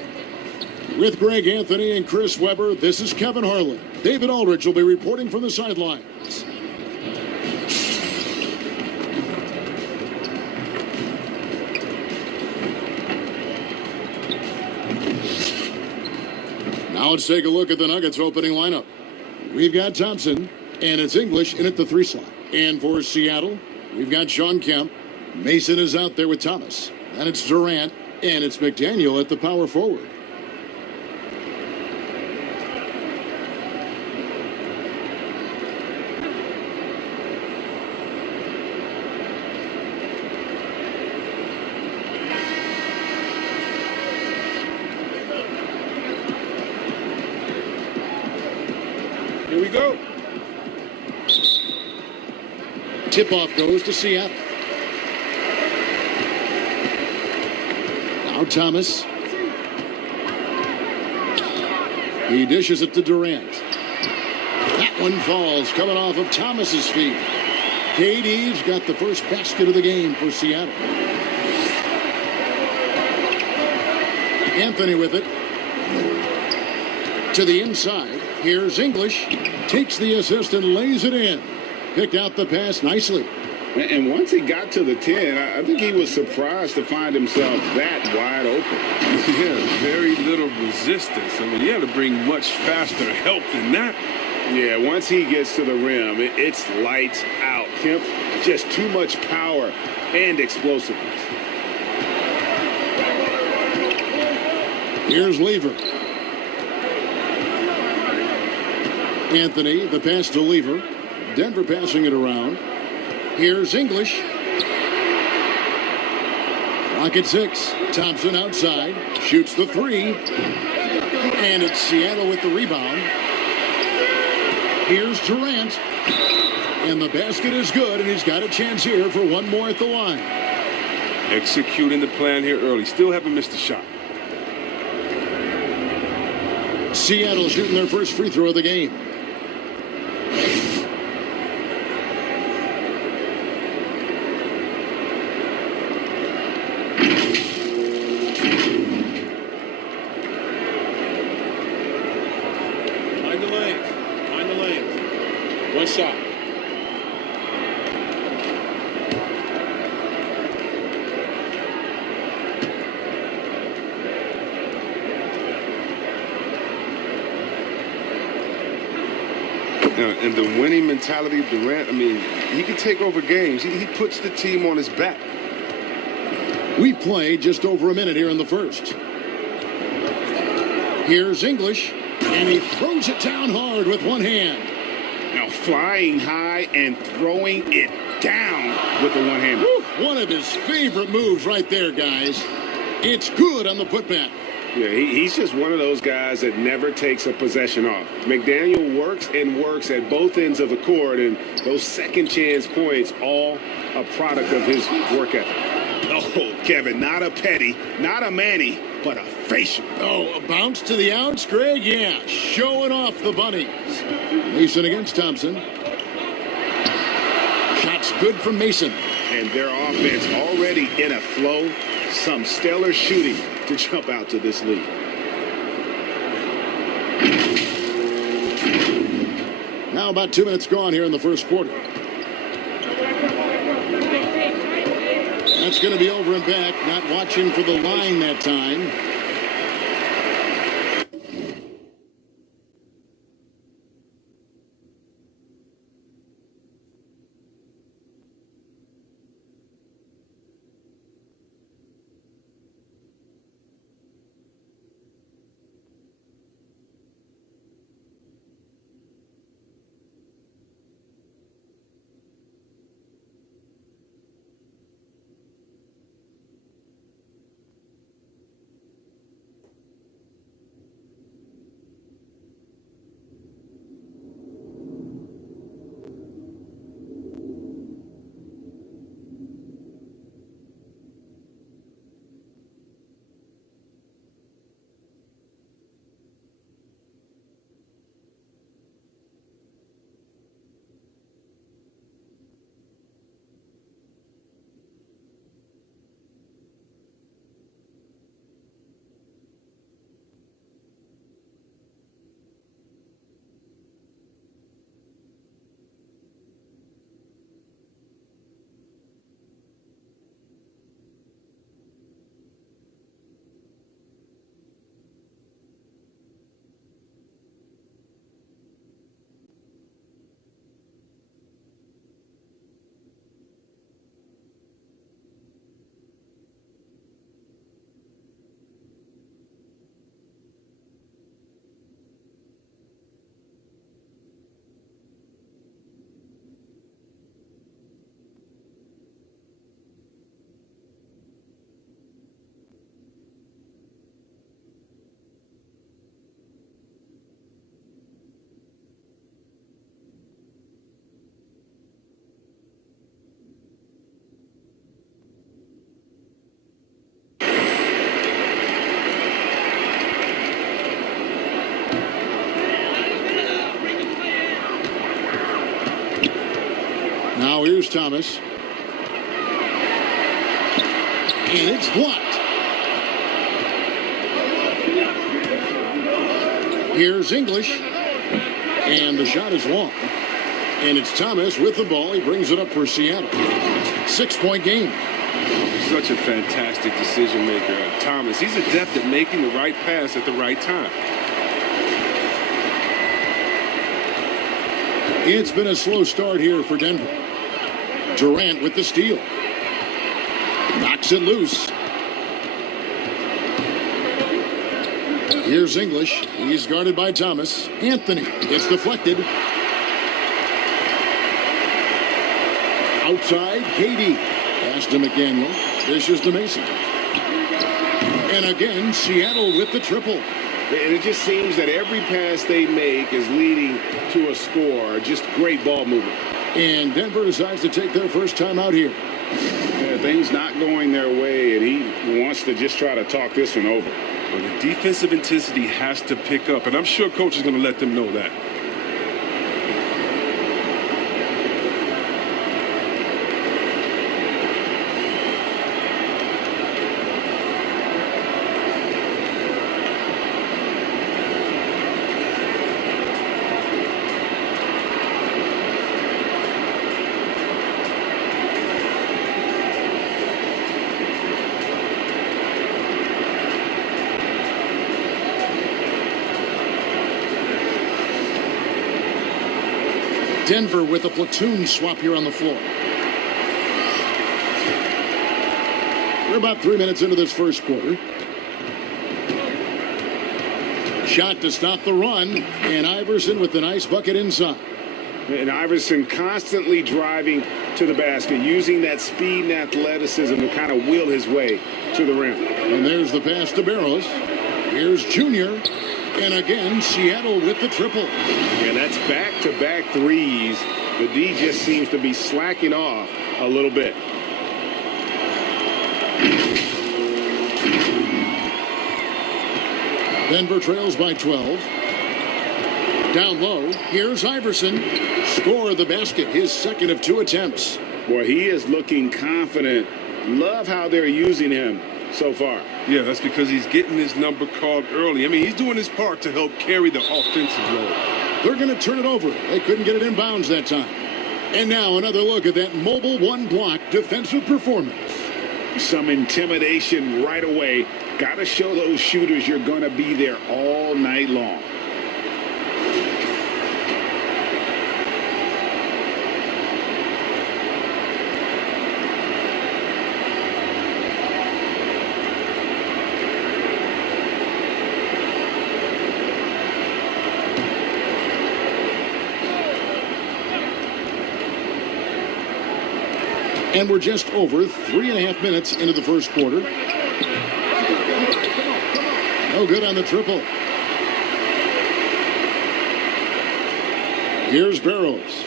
With Greg Anthony and Chris Webber, this is Kevin Harlan. David Aldridge will be reporting from the sidelines. Now let's take a look at the Nuggets opening lineup. We've got Thompson, and it's English in at the 3 slot. And for Seattle, we've got Sean Kemp. Mason is out there with Thomas. And it's Durant, and it's McDaniel at the power forward. Here we go. Tip-off goes to Seattle. Now Thomas. He dishes it to Durant. That one falls, coming off of Thomas's feet. KD's got the first basket of the game for Seattle. Anthony with it. To the inside. Here's English. Takes the assist and lays it in. Picked out the pass nicely. And once he got to the 10, I think he was surprised to find himself that wide open. Yeah, very little resistance. I mean, you have to bring much faster help than that. Yeah, once he gets to the rim, it's lights out. Kemp, just too much power and explosiveness. Here's Lever. Anthony, the pass to Lever. Denver passing it around. Here's English. Clock at 6. Thompson outside. Shoots the 3. And it's Seattle with the rebound. Here's Durant. And the basket is good, and he's got a chance here for one more at the line. Executing the plan here early. Still haven't missed a shot. Seattle shooting their first free throw of the game. One shot. And the winning mentality of Durant, I mean, he can take over games. He puts the team on his back. We played just over a minute here in the first. Here's English, and he throws it down hard with one hand. Now flying high and throwing it down with the one hand. One of his favorite moves right there, guys. It's good on the putback. Yeah, he's just one of those guys that never takes a possession off. McDaniel works and works at both ends of the court, and those second chance points, all a product of his work ethic. Oh, Kevin, not a Petty, not a Manny, but a facial. Oh, a bounce to the outs, Greg? Yeah, showing off the bunnies. Mason against Thompson. Shots good from Mason. And their offense already in a flow. Some stellar shooting to jump out to this lead. Now about 2 minutes gone here in the first quarter. That's going to be over and back. Not watching for the line that time. Now here's Thomas. And it's blocked. Here's English. And the shot is long. And it's Thomas with the ball. He brings it up for Seattle. 6-point game. Such a fantastic decision maker. Thomas, he's adept at making the right pass at the right time. It's been a slow start here for Denver. Durant with the steal. Knocks it loose. Here's English. He's guarded by Thomas. Anthony. It's deflected. Outside, KD. Pass to McDaniel. Dishes to Mason. And again, Seattle with the triple. And it just seems that every pass they make is leading to a score. Just great ball movement. And Denver decides to take their first time out here. Yeah, things not going their way, and he wants to just try to talk this one over. Well, the defensive intensity has to pick up, and I'm sure coach is going to let them know that. Denver with a platoon swap here on the floor. We're about 3 minutes into this first quarter. Shot to stop the run, and Iverson with the nice bucket inside. And Iverson constantly driving to the basket, using that speed and athleticism to kind of wheel his way to the rim. And there's the pass to Barros. Here's Junior. And again, Seattle with the triple. And that's back-to-back threes. The D just seems to be slacking off a little bit. Denver trails by 12. Down low, here's Iverson. Score the basket, his second of 2 attempts. Boy, he is looking confident. Love how they're using him so far. Yeah, that's because he's getting his number called early. I mean, he's doing his part to help carry the offensive load. They're going to turn it over. They couldn't get it in bounds that time. And now another look at that mobile one-block defensive performance. Some intimidation right away. Got to show those shooters you're going to be there all night long. And we're just over 3.5 minutes into the first quarter. No good on the triple. Here's Barros.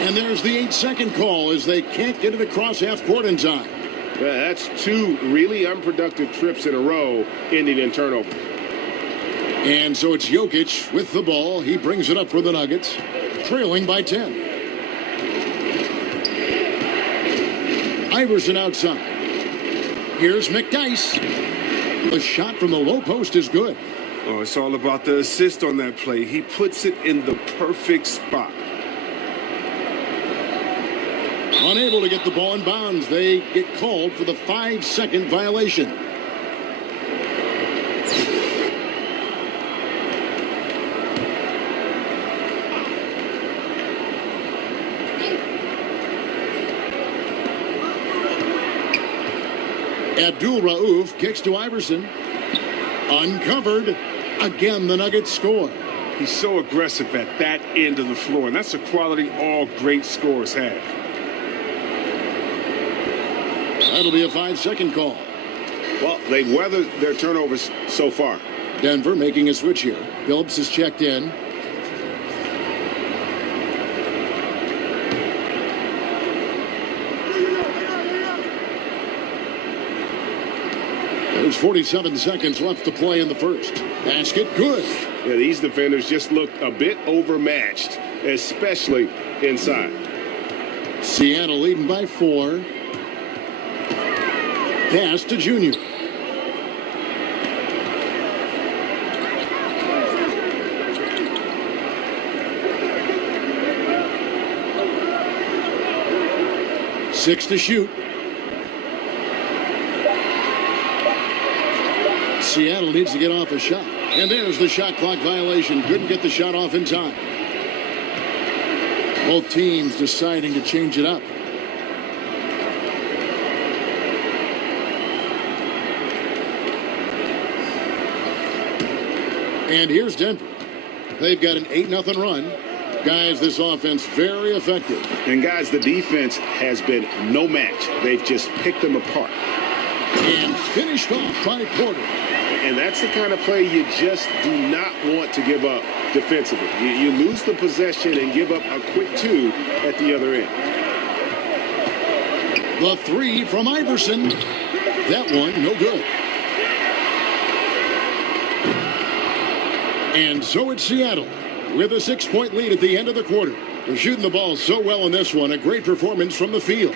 And there's the 8-second call as they can't get it across half court in time. Well, that's 2 really unproductive trips in a row ending in turnover. And so it's Jokic with the ball. He brings it up for the Nuggets, trailing by 10. Iverson outside. Here's McDyess. The shot from the low post is good. Oh, it's all about the assist on that play. He puts it in the perfect spot. Unable to get the ball in bounds. They get called for the 5-second violation. Abdul Rauf kicks to Iverson. Uncovered. Again, the Nuggets score. He's so aggressive at that end of the floor, and that's a quality all great scorers have. That'll be a 5-second call. Well, they've weathered their turnovers so far. Denver making a switch here. Phillips is checked in. There's 47 seconds left to play in the first. Basket good. Yeah, these defenders just looked a bit overmatched especially inside. Seattle leading by 4. Pass to Junior. Six to shoot. Seattle needs to get off a shot. And there's the shot clock violation. Couldn't get the shot off in time. Both teams deciding to change it up. And here's Denver. They've got an 8-0 run. Guys, this offense very effective. And guys, the defense has been no match. They've just picked them apart. And finished off by Porter. And that's the kind of play you just do not want to give up defensively. You lose the possession and give up a quick 2 at the other end. The 3 from Iverson. That one, no good. And so it's Seattle with a 6-point lead at the end of the quarter. They're shooting the ball so well in this one. A great performance from the field.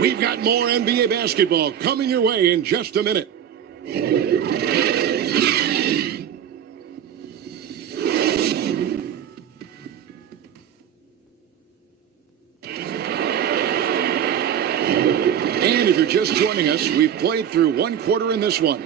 We've got more NBA basketball coming your way in just a minute. And if you're just joining us, we've played through one quarter in this one.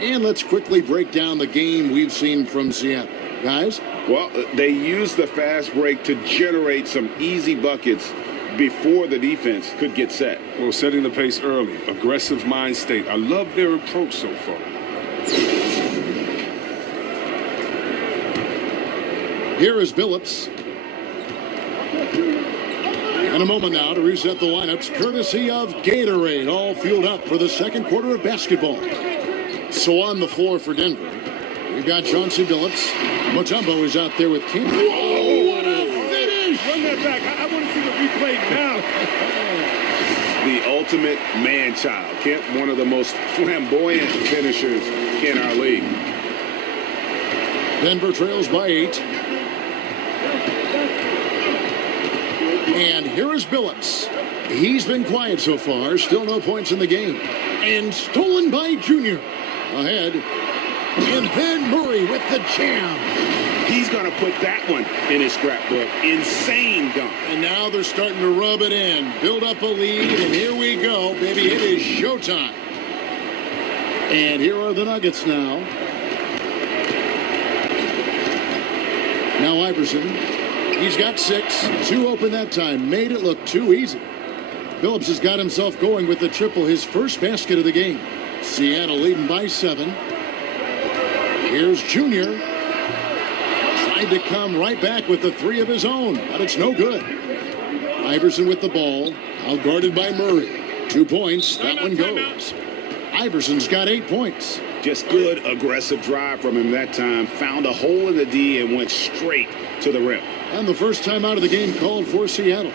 And let's quickly break down the game we've seen from Seattle. Guys? Well, they used the fast break to generate some easy buckets before the defense could get set. Well, setting the pace early, aggressive mind state. I love their approach so far. Here is Billups. And a moment now to reset the lineups, courtesy of Gatorade, all fueled up for the second quarter of basketball. So on the floor for Denver, we've got Chauncey Billups. Mutombo is out there with Kemp. Whoa, what a finish! Run that back. I want to see the replay now. The ultimate man-child. Kemp, one of the most flamboyant finishers in our league. Denver trails by 8. And here is Billups. He's been quiet so far. Still no points in the game. And stolen by Junior. Ahead. And then Murray with the jam. He's going to put that one in his scrapbook. Insane dunk. And now they're starting to rub it in. Build up a lead. And here we go, baby. It is showtime. And here are the Nuggets now. Now Iverson. He's got 6. 2 open that time. Made it look too easy. Billups has got himself going with the triple, his first basket of the game. Seattle leading by 7. Here's Junior. Tried to come right back with the 3 of his own, but it's no good. Iverson with the ball, outguarded by Murray. 2 points, that one goes. Iverson's got 8 points. Just good aggressive drive from him that time. Found a hole in the D and went straight to the rim. And the first time out of the game called for Seattle.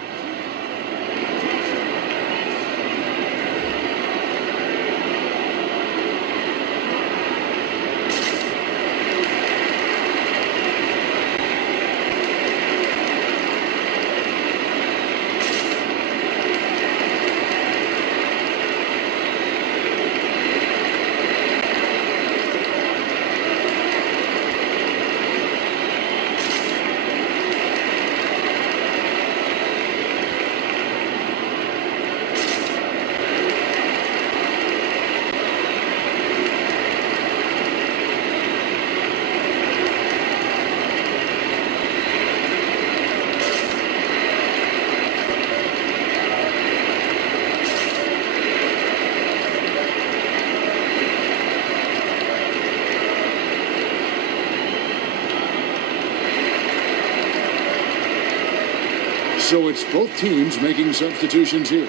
So it's both teams making substitutions here.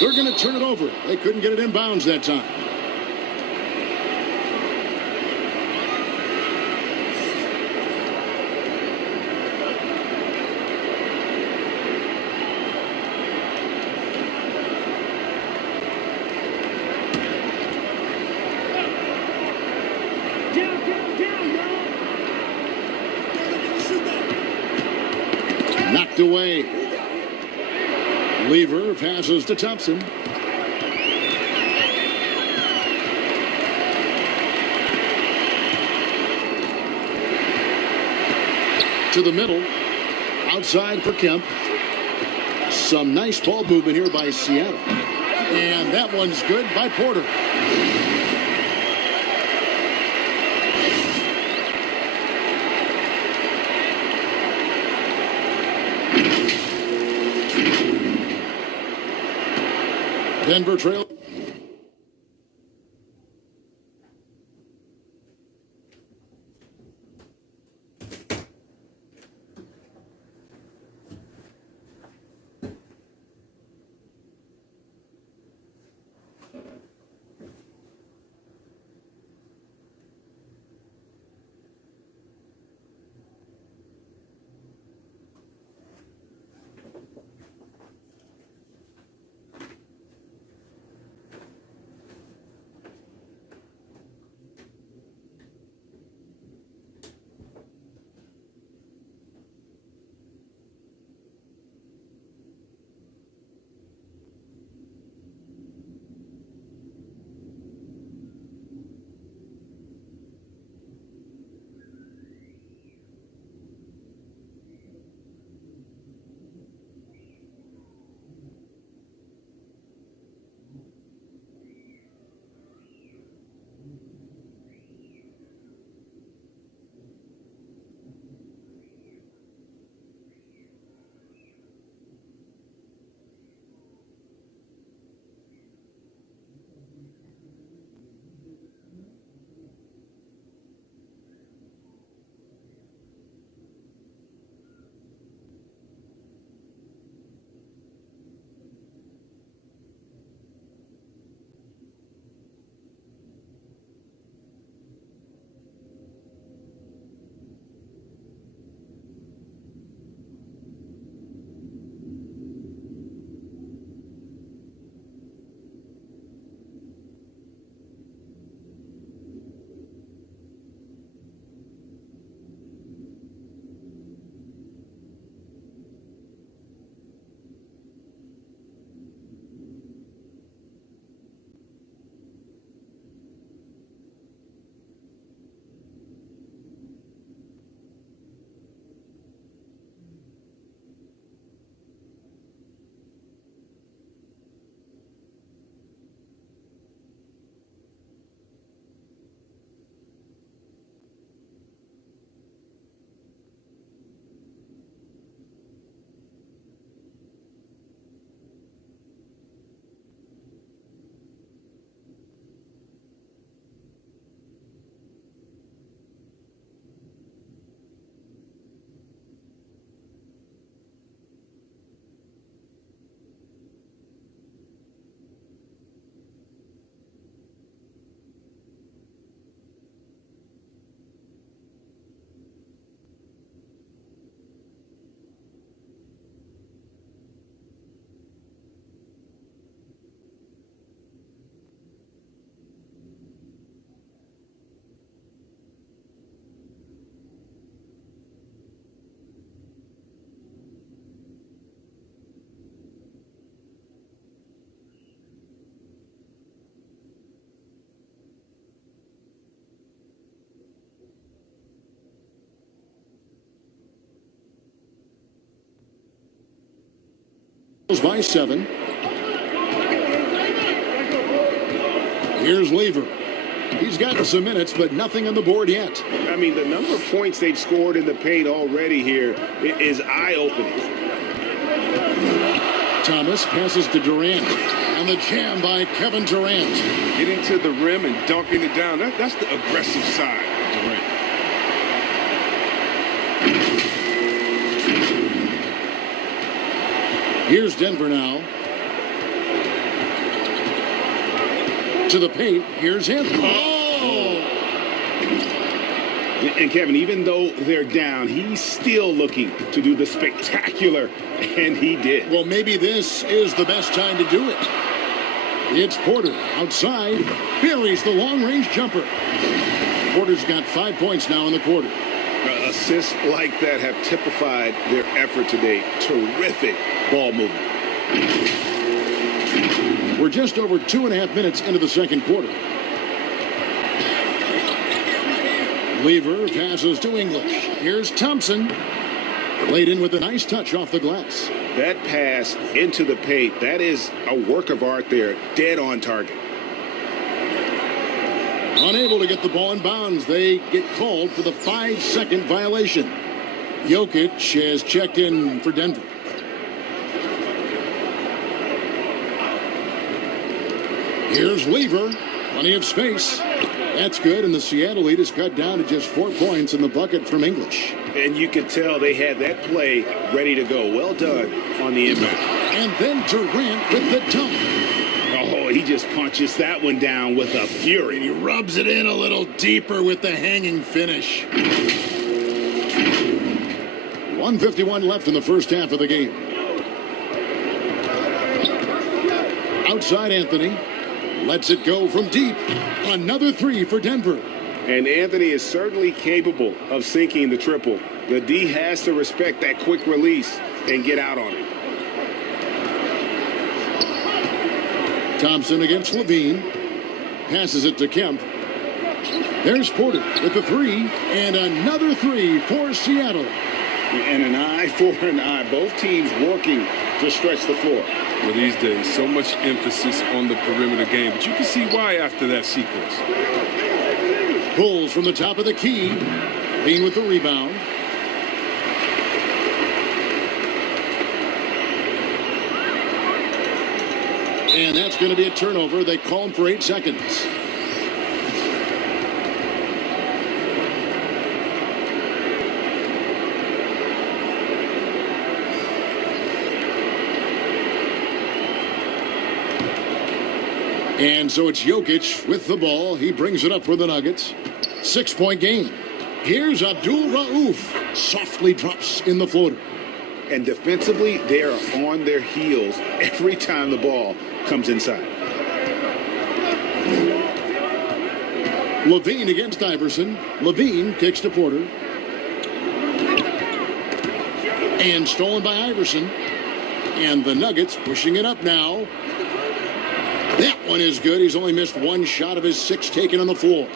They're going to turn it over. They couldn't get it in bounds that time. away. Lever passes to Thompson. To the middle. Outside for Kemp. Some nice ball movement here by Seattle. And that one's good by Porter. Denver trail. By 7. Here's Lever. He's gotten some minutes, but nothing on the board yet. I mean, the number of points they've scored in the paint already here is eye-opening. Thomas passes to Durant. And the jam by Kevin Durant. Getting to the rim and dunking it down. That's the aggressive side of Durant. Here's Denver now. To the paint. Here's Anthony. Oh! And Kevin, even though they're down, he's still looking to do the spectacular, and he did. Well, maybe this is the best time to do it. It's Porter outside. Buries the long-range jumper. Porter's got 5 points now in the quarter. Assists like that have typified their effort today. Terrific ball movement. We're just over 2.5 minutes into the second quarter. Lever passes to English. Here's Thompson. Laid in with a nice touch off the glass. That pass into the paint, that is a work of art there. Dead on target. Unable to get the ball in bounds. They get called for the 5-second violation. Jokic has checked in for Denver. Here's Lever. Plenty of space. That's good, and the Seattle lead is cut down to just 4 points in the bucket from English. And you could tell they had that play ready to go. Well done on the inbound. And then Durant with the dunk. Oh, he just punches that one down with a fury. He rubs it in a little deeper with the hanging finish. 1:51 left in the first half of the game. Outside Anthony. Lets it go from deep. Another 3 for Denver. And Anthony is certainly capable of sinking the triple. The D has to respect that quick release and get out on it. Thompson against Levine. Passes it to Kemp. There's Porter with the 3. And another 3 for Seattle. And an eye for an eye. Both teams working to stretch the floor. Well, these days, so much emphasis on the perimeter game, but you can see why after that sequence. Pulls from the top of the key. Levine with the rebound. And that's going to be a turnover. They call him for 8 seconds. And so it's Jokic with the ball. He brings it up for the Nuggets. 6-point game. Here's Abdul Rauf. Softly drops in the floater. And defensively, they are on their heels every time the ball comes inside. Levine against Iverson. Levine kicks to Porter. And stolen by Iverson. And the Nuggets pushing it up now. That one is good. He's only missed 1 shot of his 6 taken on the floor.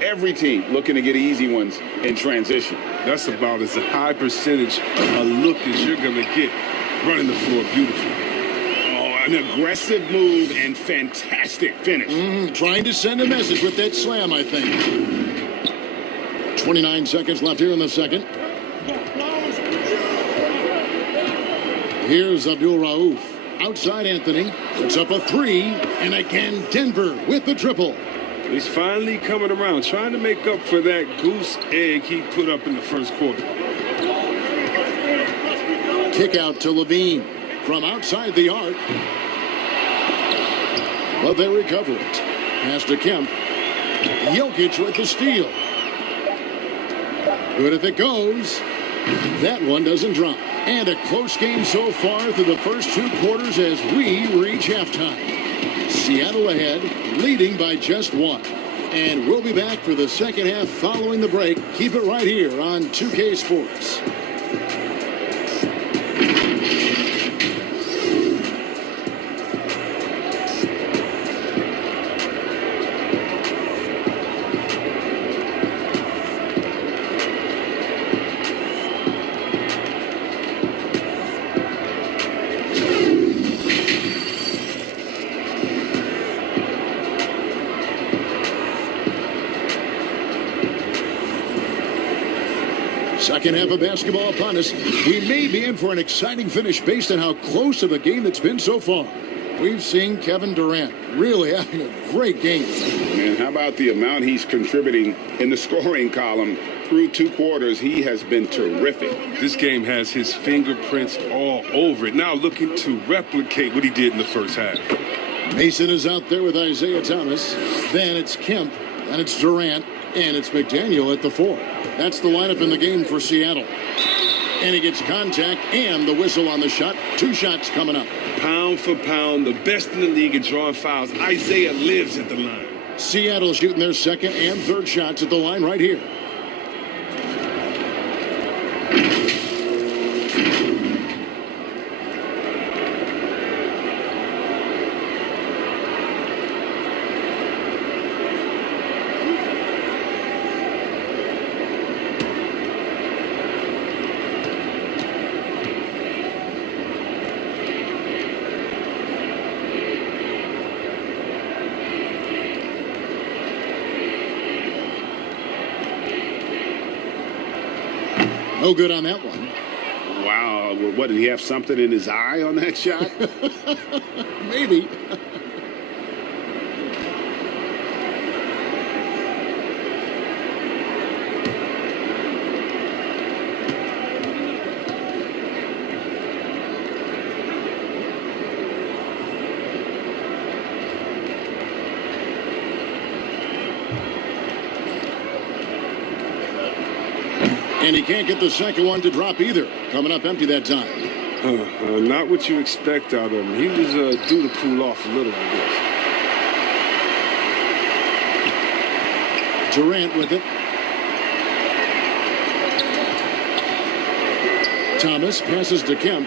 Every team looking to get easy ones in transition. That's about as high percentage a look as you're going to get running the floor beautifully. Oh, an aggressive move and fantastic finish. Trying to send a message with that slam, I think. 29 seconds left here in the second. Here's Abdul Rauf. Outside Anthony. Puts up a 3. And again, Denver with the triple. He's finally coming around, trying to make up for that goose egg he put up in the first quarter. Kick out to Levine from outside the arc. But they recover it. Pass to Kemp. Jokic with the steal. Good if it goes. That one doesn't drop. And a close game so far through the first 2 quarters as we reach halftime. Seattle ahead, leading by just 1. And we'll be back for the second half following the break. Keep it right here on 2K Sports. Second half of basketball upon us. We may be in for an exciting finish based on how close of a game it's been so far. We've seen Kevin Durant really having a great game. And how about the amount he's contributing in the scoring column? Through 2 quarters, he has been terrific. This game has his fingerprints all over it. Now looking to replicate what he did in the first half. Mason is out there with Isaiah Thomas. Then it's Kemp. Then it's Durant. And it's McDaniel at the 4. That's the lineup in the game for Seattle. And he gets contact and the whistle on the shot. 2 shots coming up. Pound for pound, the best in the league at drawing fouls. Isaiah lives at the line. Seattle shooting their second and third shots at the line right here. No good on that one. Wow, what, did he have something in his eye on that shot? Maybe. And he can't get the second one to drop either. Coming up empty that time. Not what you expect out of him. He was due to cool off a little, I guess. Durant with it. Thomas passes to Kemp.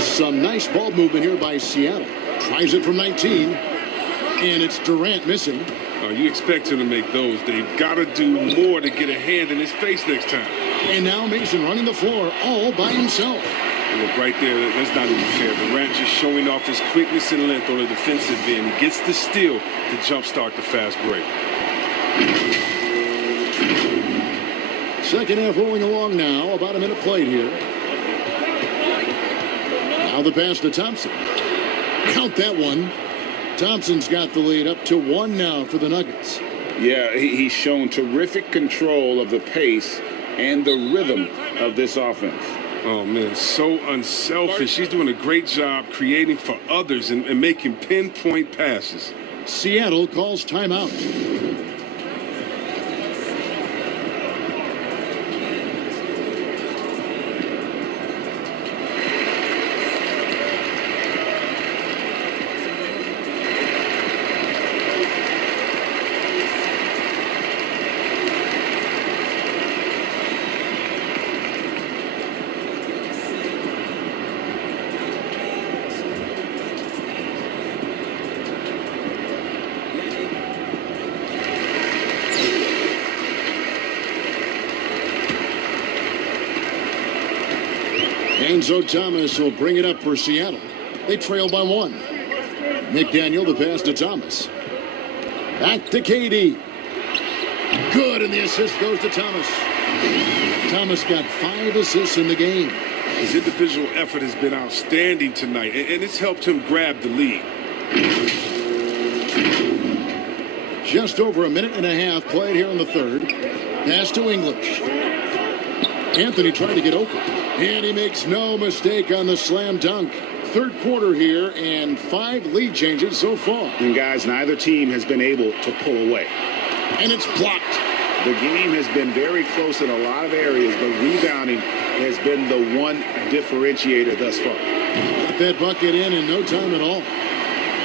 Some nice ball movement here by Seattle. Tries it from 19. And it's Durant missing. You expect him to make those. They've got to do more to get a hand in his face next time. And now Mason running the floor all by himself. Look, right there, that's not even fair. Durant just showing off his quickness and length on the defensive end. He gets the steal to jumpstart the fast break. Second half rolling along now. About a minute played here. Now the pass to Thompson. Count that one. Thompson's got the lead up to 1 now for the Nuggets. Yeah, he's shown terrific control of the pace and the rhythm of this offense. Oh, man, so unselfish. He's doing a great job creating for others and making pinpoint passes. Seattle calls timeout. Enzo Thomas will bring it up for Seattle. They trail by 1. McDaniel, the pass to Thomas. Back to KD. Good, and the assist goes to Thomas. Thomas got 5 assists in the game. His individual effort has been outstanding tonight, and it's helped him grab the lead. Just over a minute and a half played here in the third. Pass to English. Anthony tried to get open. And he makes no mistake on the slam dunk. Third quarter here and 5 lead changes so far. And guys, neither team has been able to pull away. And it's blocked. The game has been very close in a lot of areas, but rebounding has been the one differentiator thus far. Got that bucket in no time at all.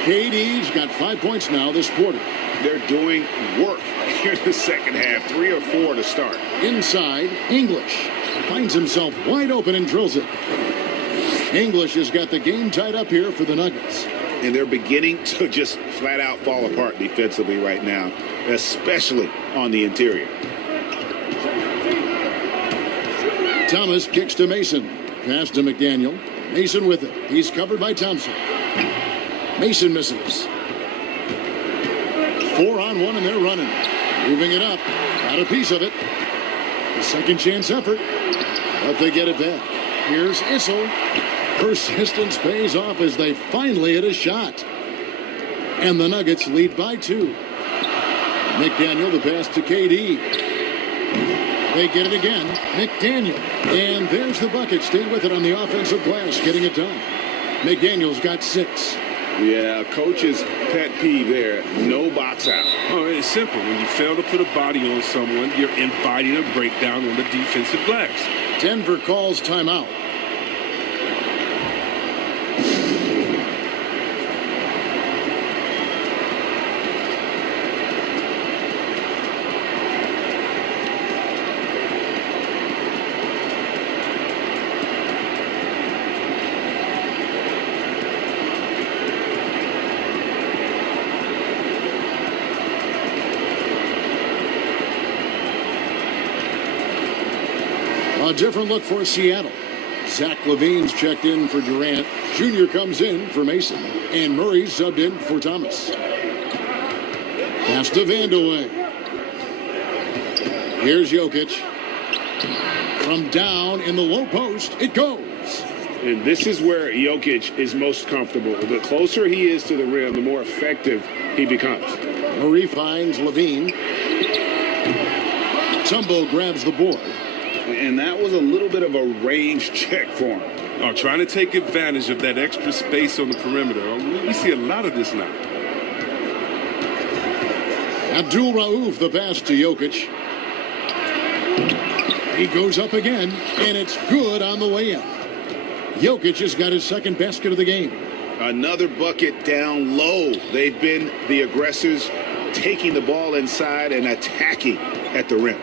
KD's got 5 points now this quarter. They're doing work here in the second half. 3 or 4 to start. Inside, English finds himself wide open and drills it. English has got the game tied up here for the Nuggets. And they're beginning to just flat out fall apart defensively right now, especially on the interior. Thomas kicks to Mason. Pass to McDaniel. Mason with it. He's covered by Thompson. Mason misses. 4-on-1 and they're running. Moving it up. Got a piece of it. A second chance effort. But they get it back. Here's Issel. Persistence pays off as they finally hit a shot. And the Nuggets lead by 2. McDaniel, the pass to KD. They get it again. McDaniel. And there's the bucket. Stay with it on the offensive glass. Getting it done. McDaniel's got 6. Yeah, coach's pet peeve there. No box out. Oh, it's simple. When you fail to put a body on someone, you're inviting a breakdown on the defensive glass. Denver calls timeout. A different look for Seattle. Zach LaVine's checked in for Durant. Jr. comes in for Mason. And Murray's subbed in for Thomas. Pass to Vandeweghe. Here's Jokic. From down in the low post, it goes. And this is where Jokic is most comfortable. The closer he is to the rim, the more effective he becomes. Murray finds Levine. Tumbo grabs the board. And that was a little bit of a range check for him. Oh, trying to take advantage of that extra space on the perimeter. We see a lot of this now. Abdul Rauf, the pass to Jokic. He goes up again, and it's good on the way up. Jokic has got his second basket of the game. Another bucket down low. They've been the aggressors, taking the ball inside and attacking at the rim.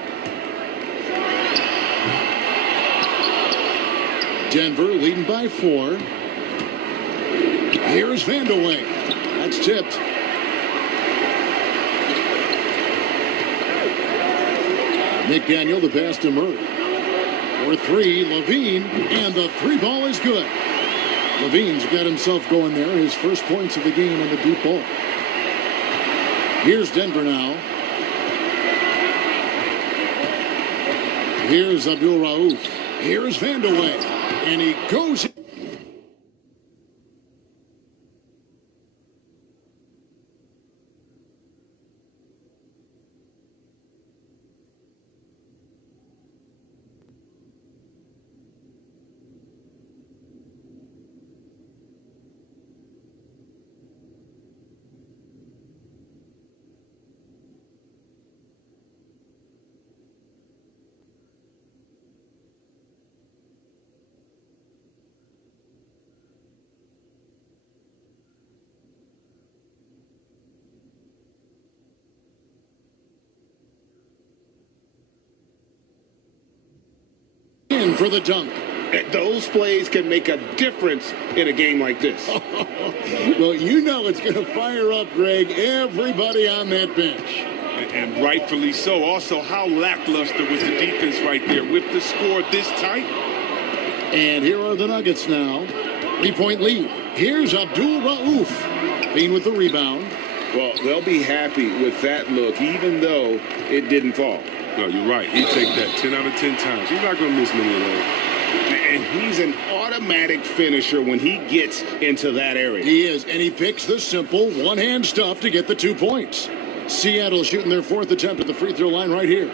Denver leading by 4. Here's Vandeweghe. That's tipped. McDaniel, the pass to Murray. For 3, Levine, and the 3 ball is good. Levine's got himself going there. His first points of the game on the deep ball. Here's Denver now. Here's Abdul Rauf. Here's Vandeweghe. And he goes. In for the dunk. Those plays can make a difference in a game like this. Well, you know it's going to fire up, Greg, everybody on that bench. And rightfully so. Also, how lackluster was the defense right there with the score this tight? And here are the Nuggets now. 3-point lead. Here's Abdul Rauf. Bean with the rebound. Well, they'll be happy with that look, even though it didn't fall. No, you're right. He'd take that 10 out of 10 times. He's not going to miss many of those. And he's an automatic finisher when he gets into that area. He is, and he picks the simple one-hand stuff to get the 2 points. Seattle shooting their 4th attempt at the free throw line right here.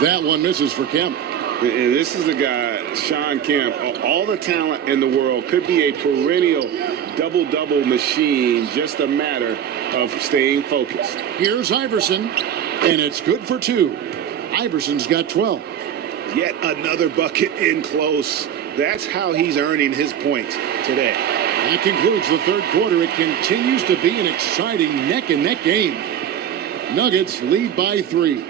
That one misses for Kemp. And this is the guy, Sean Kemp, all the talent in the world, could be a perennial double-double machine, just a matter of staying focused. Here's Iverson, and it's good for 2. Iverson's got 12. Yet another bucket in close. That's how he's earning his points today. That concludes the third quarter. It continues to be an exciting neck-and-neck game. Nuggets lead by 3.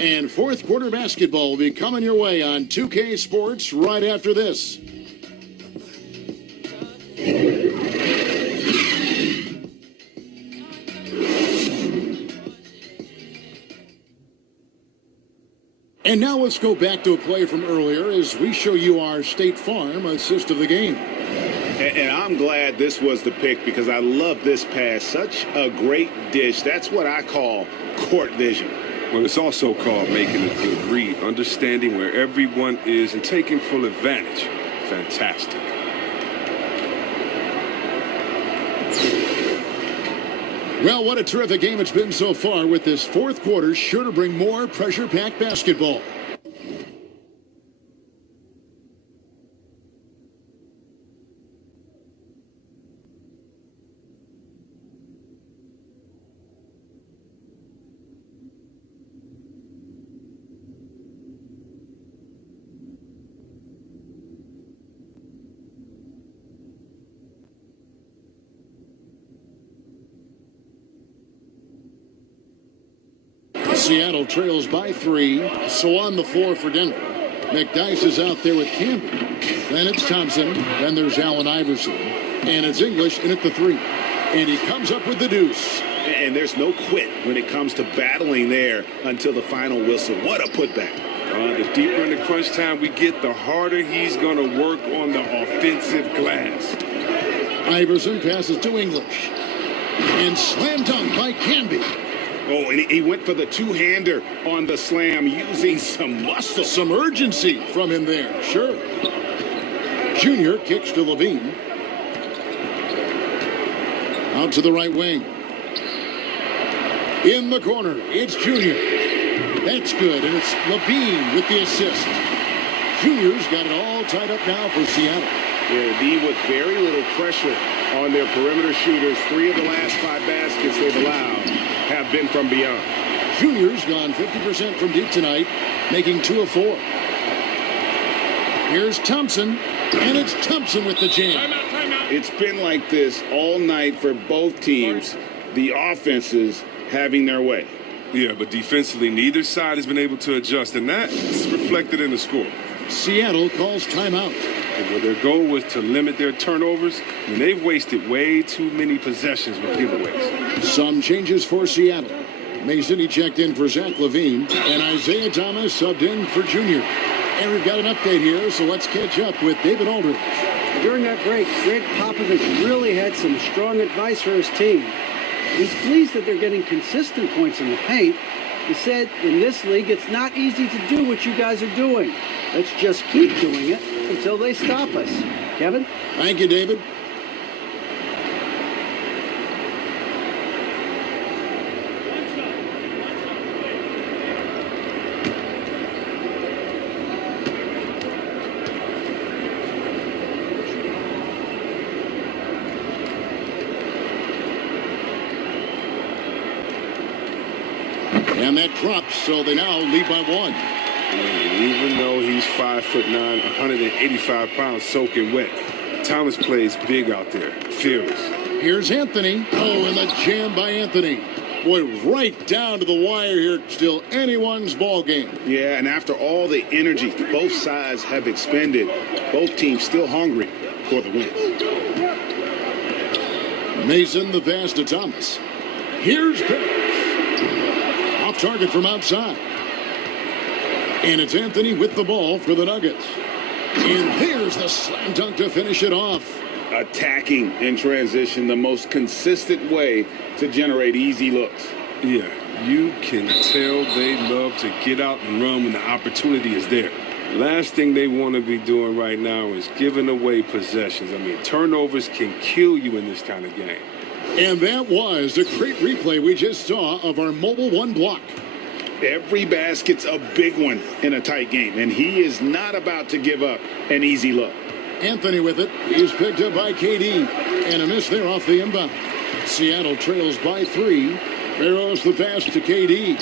And fourth quarter basketball will be coming your way on 2K Sports right after this. And now let's go back to a play from earlier as we show you our State Farm assist of the game. And I'm glad this was the pick because I love this pass. Such a great dish. That's what I call court vision. Well, it's also called making a good read, understanding where everyone is and taking full advantage. Fantastic. Well, what a terrific game it's been so far, with this fourth quarter sure to bring more pressure-packed basketball. Seattle trails by 3, so on the floor for Denver. McDyess is out there with Campbell. Then it's Thompson. Then there's Allen Iverson. And it's English in at the 3. And he comes up with the deuce. And there's no quit when it comes to battling there until the final whistle. What a putback. The deeper in the crunch time we get, the harder he's going to work on the offensive glass. Iverson passes to English. And slam dunk by Canby. Oh, and he went for the two-hander on the slam using some muscle. Some urgency from him there, sure. Junior kicks to Levine. Out to the right wing. In the corner, it's Junior. That's good, and it's Levine with the assist. Junior's got it all tied up now for Seattle. Yeah, D with very little pressure on their perimeter shooters. 3 of the last 5 baskets they've allowed have been from beyond. Junior's gone 50% from deep tonight, making 2 of 4. Here's Thompson, and it's Thompson with the jam. It's been like this all night for both teams. The offenses having their way. Yeah, but defensively, neither side has been able to adjust, and that's reflected in the score. Seattle calls timeout. And their goal was to limit their turnovers, and they've wasted way too many possessions with giveaways. Some changes for Seattle. Mason, he checked in for Zach Levine, and Isaiah Thomas subbed in for Junior. And we've got an update here, so let's catch up with David Aldridge. During that break, Greg Popovich really had some strong advice for his team. He's pleased that they're getting consistent points in the paint. He said, in this league, it's not easy to do what you guys are doing. Let's just keep doing it until they stop us. Kevin? Thank you, David. And that drops, so they now lead by 1. And even though he's 5'9", 185 pounds, soaking wet, Thomas plays big out there, fearless. Here's Anthony. Oh, and the jam by Anthony. Boy, right down to the wire here. Still anyone's ball game. Yeah, and after all the energy both sides have expended, both teams still hungry for the win. Mason, the pass to Thomas. Here's Barrett. Off target from outside. And it's Anthony with the ball for the Nuggets. And there's the slam dunk to finish it off. Attacking in transition, the most consistent way to generate easy looks. Yeah, you can tell they love to get out and run when the opportunity is there. Last thing they want to be doing right now is giving away possessions. I mean, turnovers can kill you in this kind of game. And that was a great replay we just saw of our Mobile One block. Every basket's a big one in a tight game, and he is not about to give up an easy look. Anthony with it. He's picked up by KD. And a miss there off the inbound. Seattle trails by 3. Barrows the pass to KD.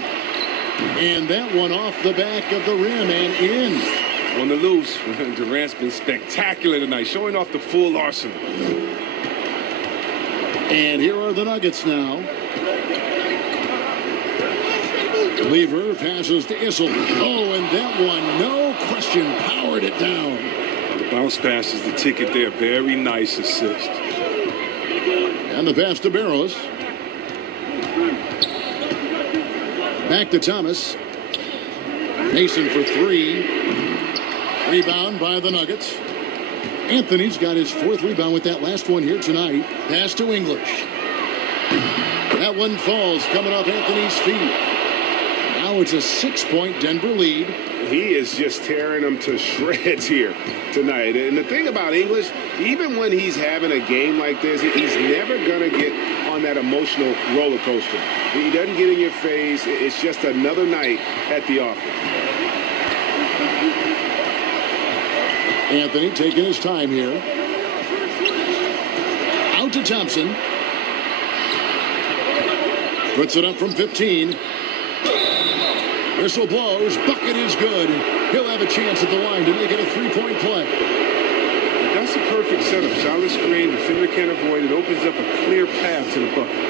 And that one off the back of the rim and in. On the loose, Durant's been spectacular tonight, showing off the full arsenal. And here are the Nuggets now. Lever passes to Issel. Oh, and that one, no question, powered it down. The bounce pass is the ticket there. Very nice assist. And the pass to Barrows. Back to Thomas. Mason for 3. Rebound by the Nuggets. Anthony's got his 4th rebound with that last one here tonight. Pass to English. That one falls coming off Anthony's feet. Now it's a 6-point Denver lead. He is just tearing them to shreds here tonight. And the thing about English, even when he's having a game like this, he's never going to get on that emotional roller coaster. He doesn't get in your face. It's just another night at the office. Anthony taking his time here. Out to Thompson. Puts it up from 15. Whistle blows. Bucket is good. He'll have a chance at the line to make it a 3-point play. That's a perfect setup. Solid screen. The defender can't avoid it. Opens up a clear path to the bucket.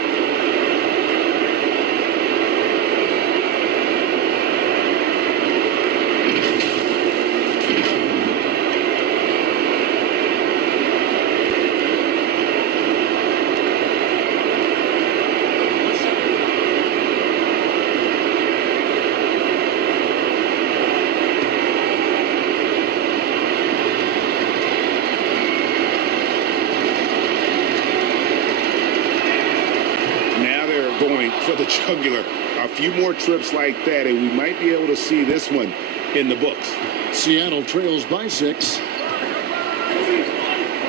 for the jugular. A few more trips like that, and we might be able to see this one in the books. Seattle trails by 6.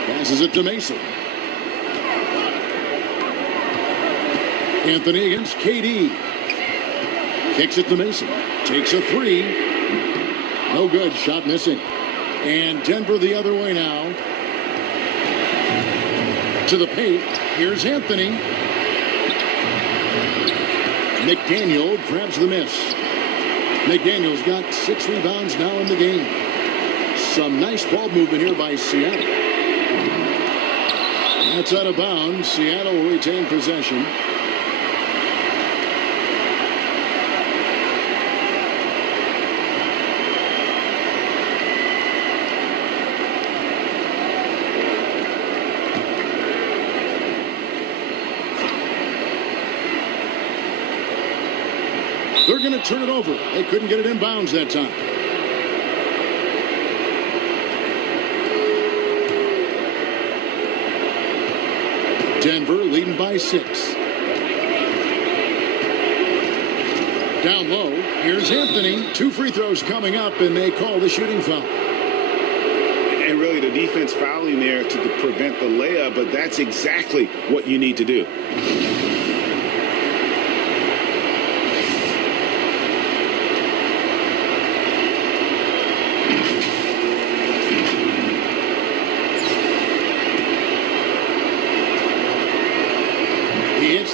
Passes it to Mason. Anthony against KD. Kicks it to Mason. Takes a 3. No good. Shot missing. And Denver the other way now. To the paint. Here's Anthony. McDaniel grabs the miss. McDaniel's got 6 rebounds now in the game. Some nice ball movement here by Seattle. That's out of bounds. Seattle will retain possession. They're going to turn it over. They couldn't get it in bounds that time. Denver leading by 6. Down low, here's Anthony. 2 free throws coming up, and they call the shooting foul. And really the defense fouling there to prevent the layup, but that's exactly what you need to do.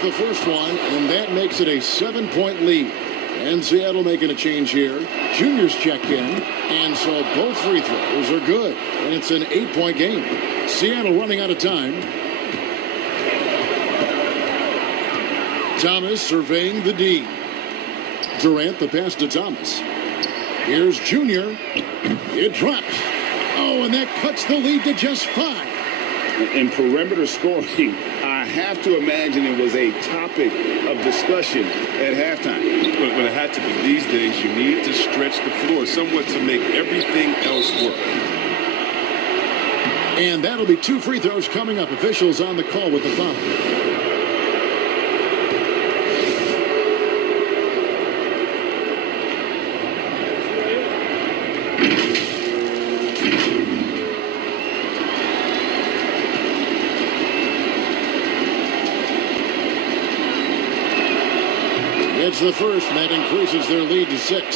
The first one, and that makes it a 7-point lead. And Seattle making a change here. Junior's checked in, and so both free throws are good. And it's an 8-point game. Seattle running out of time. Thomas surveying the D. Durant the pass to Thomas. Here's Junior. It drops. Oh, and that cuts the lead to just 5. In perimeter scoring, I have to imagine it was a topic of discussion at halftime. But it had to be. These days, you need to stretch the floor somewhat to make everything else work. And that'll be 2 free throws coming up. Officials on the call with the foul. It's the first, and that increases their lead to 6.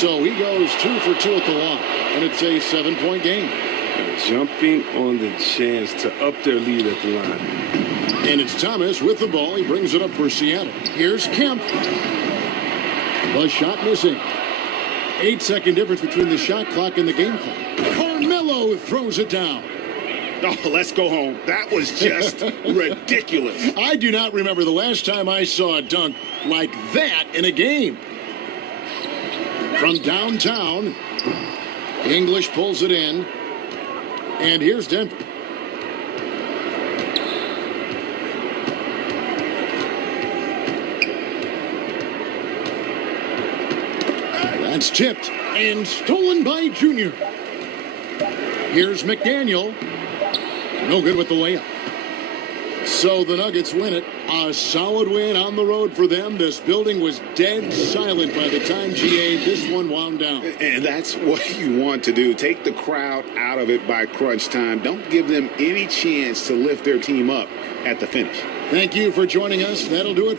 So he goes 2 for 2 at the line, and it's a 7-point game. Jumping on the chance to up their lead at the line. And it's Thomas with the ball. He brings it up for Seattle. Here's Kemp. The shot missing. 8-second difference between the shot clock and the game clock. Carmelo throws it down. Oh, let's go home. That was just ridiculous. I do not remember the last time I saw a dunk like that in a game. From downtown, English pulls it in. And here's Denver. That's tipped and stolen by Junior. Here's McDaniel. No good with the layup. So the Nuggets win it. A solid win on the road for them. This building was dead silent by the time this one wound down. And that's what you want to do. Take the crowd out of it by crunch time. Don't give them any chance to lift their team up at the finish. Thank you for joining us. That'll do it.